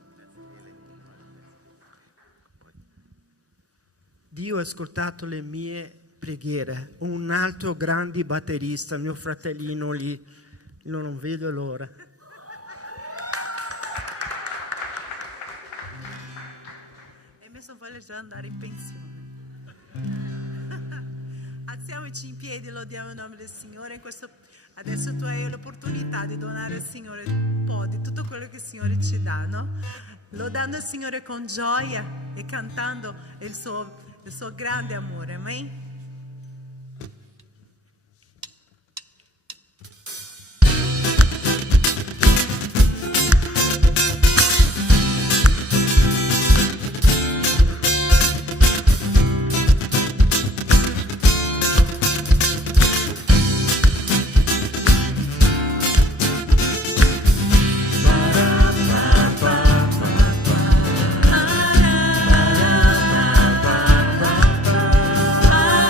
Dio ha ascoltato le mie preghiere. Un altro grande batterista, mio fratellino lì, io non vedo l'ora. Emerson vuole già andare in pensione. Alziamoci in piedi e lodiamo il nome del Signore. Adesso tu hai l'opportunità di donare al Signore un po' di tutto quello che il Signore ci dà, no? Lodando il Signore con gioia e cantando il suo grande amore. Amen? Ah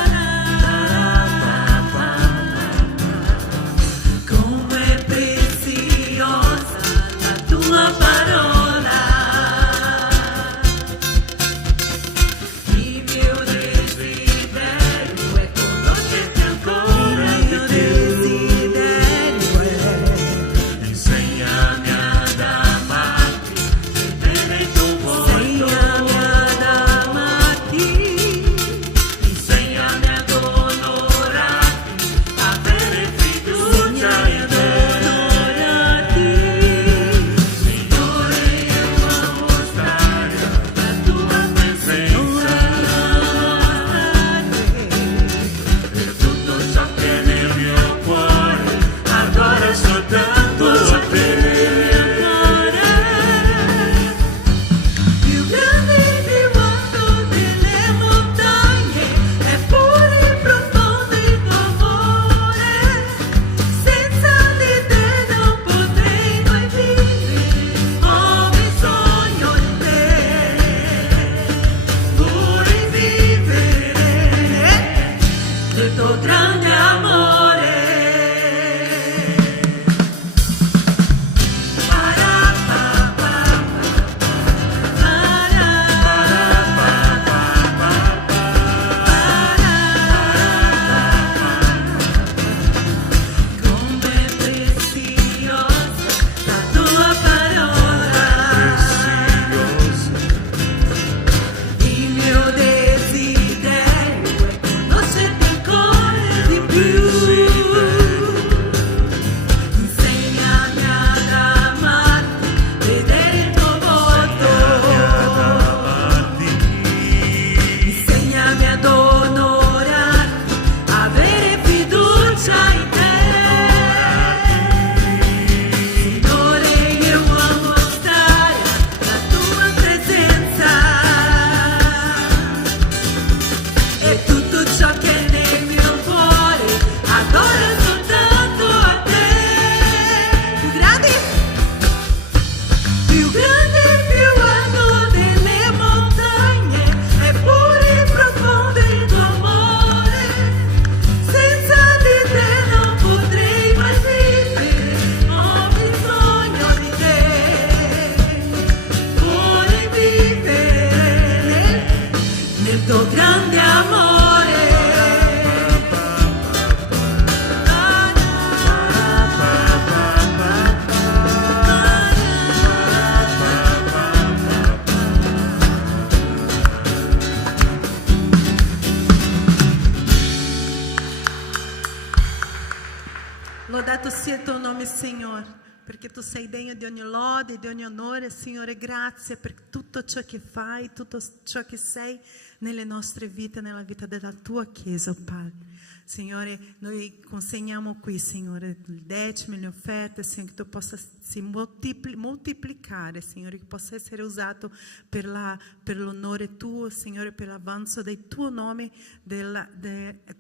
Louvado sia il tuo nome, Signore, perché tu sei degno di ogni lode, di ogni onore. Signore, grazie per tutto ciò che fai, tutto ciò che sei nelle nostre vite, nella vita della tua Chiesa, oh Padre. Signore, noi consegniamo qui, Signore, il decimo, le offerte, Signore, che tu possa si moltiplicare, Signore, che possa essere usato per l'onore tuo, Signore, per l'avanzo del tuo nome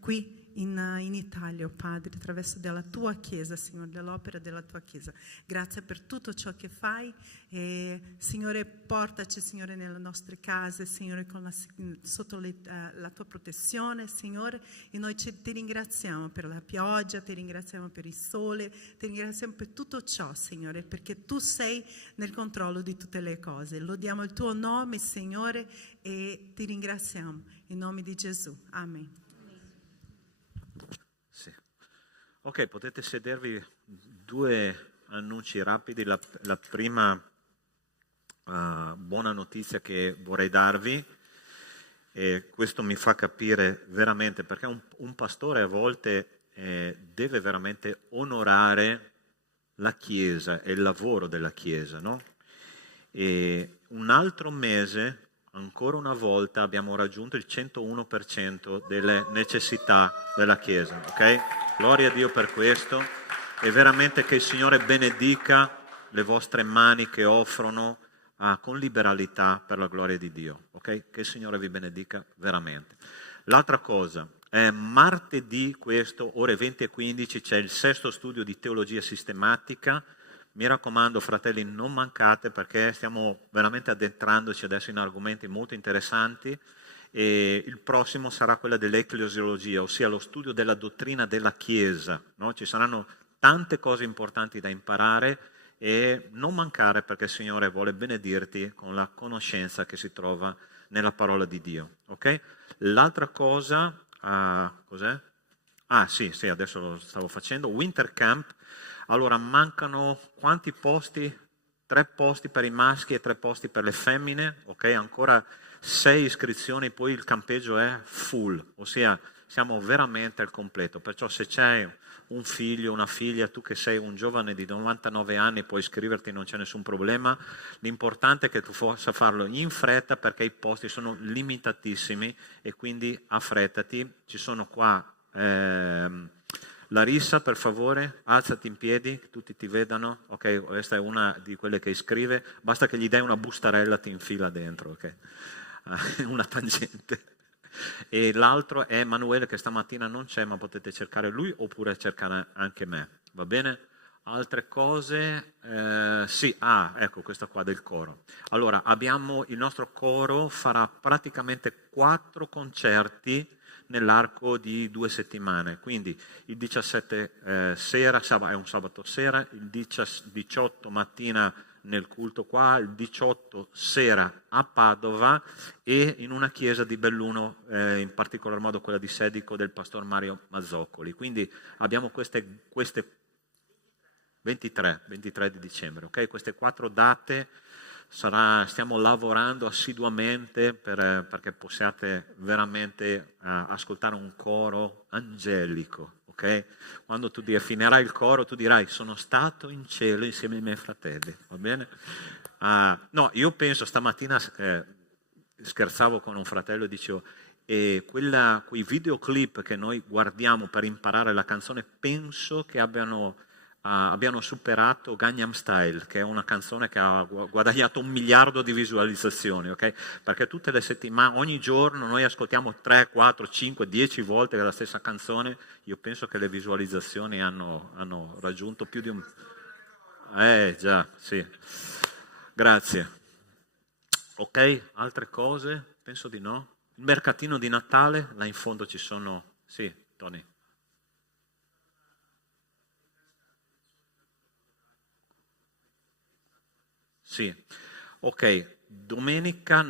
qui in Italia, oh Padre, attraverso della tua Chiesa, Signore, dell'opera della tua Chiesa. Grazie per tutto ciò che fai e, Signore, portaci, Signore, nelle nostre case, Signore, sotto la tua protezione, Signore, e noi ti ringraziamo per la pioggia, ti ringraziamo per il sole, ti ringraziamo per tutto ciò, Signore, perché tu sei nel controllo di tutte le cose. Lodiamo il tuo nome, Signore, e ti ringraziamo in nome di Gesù. Amen. Sì. Ok, potete sedervi. Due annunci rapidi. La prima buona notizia che vorrei darvi, e questo mi fa capire veramente perché un pastore a volte deve veramente onorare la Chiesa e il lavoro della Chiesa, no? E un altro mese, ancora una volta, abbiamo raggiunto il 101% delle necessità della Chiesa, ok? Gloria a Dio per questo, e veramente che il Signore benedica le vostre mani che offrono con liberalità per la gloria di Dio, ok? Che il Signore vi benedica veramente. L'altra cosa, martedì questo, ore 20 e 15, c'è il 6° studio di teologia sistematica. Mi raccomando, fratelli, non mancate, perché stiamo veramente addentrandoci adesso in argomenti molto interessanti, e il prossimo sarà quella dell'ecclesiologia, ossia lo studio della dottrina della Chiesa, no? Ci saranno tante cose importanti da imparare, e non mancare, perché il Signore vuole benedirti con la conoscenza che si trova nella parola di Dio, ok? L'altra cosa, cos'è? Sì, adesso lo stavo facendo, Winter Camp. Allora, mancano quanti posti? 3 posti per i maschi e 3 posti per le femmine, ok? Ancora 6 iscrizioni, poi il campeggio è full, ossia siamo veramente al completo. Perciò se c'è un figlio, una figlia, tu che sei un giovane di 99 anni puoi iscriverti, non c'è nessun problema. L'importante è che tu possa farlo in fretta, perché i posti sono limitatissimi, e quindi affrettati. Ci sono qua... Larissa, per favore, alzati in piedi, che tutti ti vedano. Ok, questa è una di quelle che iscrive. Basta che gli dai una bustarella, ti infila dentro, ok? Una tangente. E l'altro è Emanuele, che stamattina non c'è, ma potete cercare lui oppure cercare anche me, va bene? Altre cose? Sì, ecco questa qua del coro. Allora, il nostro coro farà praticamente 4 concerti nell'arco di 2 settimane, quindi il 17 sera, è un sabato sera, il 18 mattina nel culto qua, il 18 sera a Padova e in una chiesa di Belluno, in particolar modo quella di Sedico del pastor Mario Mazzoccoli. Quindi abbiamo queste 23 di dicembre, ok? Queste 4 date stiamo lavorando assiduamente perché possiate veramente ascoltare un coro angelico, ok? Quando tu finirai il coro tu dirai: sono stato in cielo insieme ai miei fratelli, va bene? No, io penso, stamattina scherzavo con un fratello e dicevo, quei videoclip che noi guardiamo per imparare la canzone, penso che abbiano superato Gangnam Style, che è una canzone che ha guadagnato 1 miliardo di visualizzazioni, ok? Perché tutte le settimane, ogni giorno noi ascoltiamo 3, 4, 5, 10 volte la stessa canzone. Io penso che le visualizzazioni hanno raggiunto più di un... già, sì. Grazie. Ok, altre cose? Penso di no. Il mercatino di Natale, là in fondo ci sono... Sì, Tony. Sì, ok. Domenica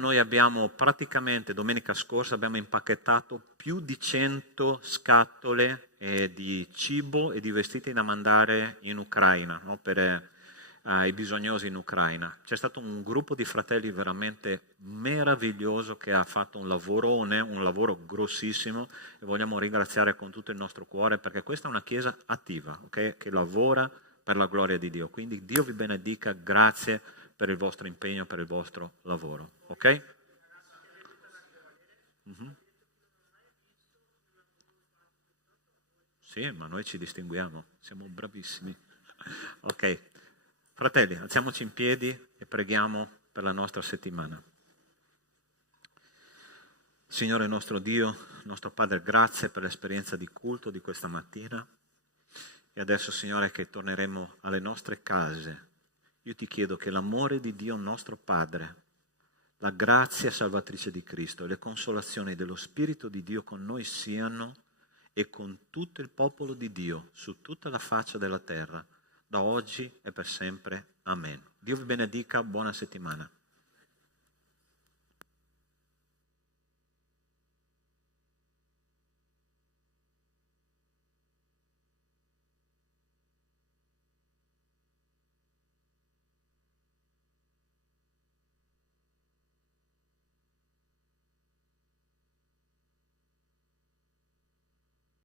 scorsa abbiamo impacchettato più di 100 scatole di cibo e di vestiti da mandare in Ucraina, no? ai bisognosi in Ucraina. C'è stato un gruppo di fratelli veramente meraviglioso che ha fatto un lavoro grossissimo, e vogliamo ringraziare con tutto il nostro cuore, perché questa è una chiesa attiva, okay? Che lavora per la gloria di Dio. Quindi Dio vi benedica, grazie per il vostro impegno, per il vostro lavoro. Ok? Mm-hmm. Sì, ma noi ci distinguiamo, siamo bravissimi. Ok, fratelli, alziamoci in piedi e preghiamo per la nostra settimana. Signore nostro Dio, nostro Padre, grazie per l'esperienza di culto di questa mattina. E adesso, Signore, che torneremo alle nostre case, io ti chiedo che l'amore di Dio nostro Padre, la grazia salvatrice di Cristo e le consolazioni dello Spirito di Dio con noi siano e con tutto il popolo di Dio su tutta la faccia della terra, da oggi e per sempre. Amen. Dio vi benedica, buona settimana.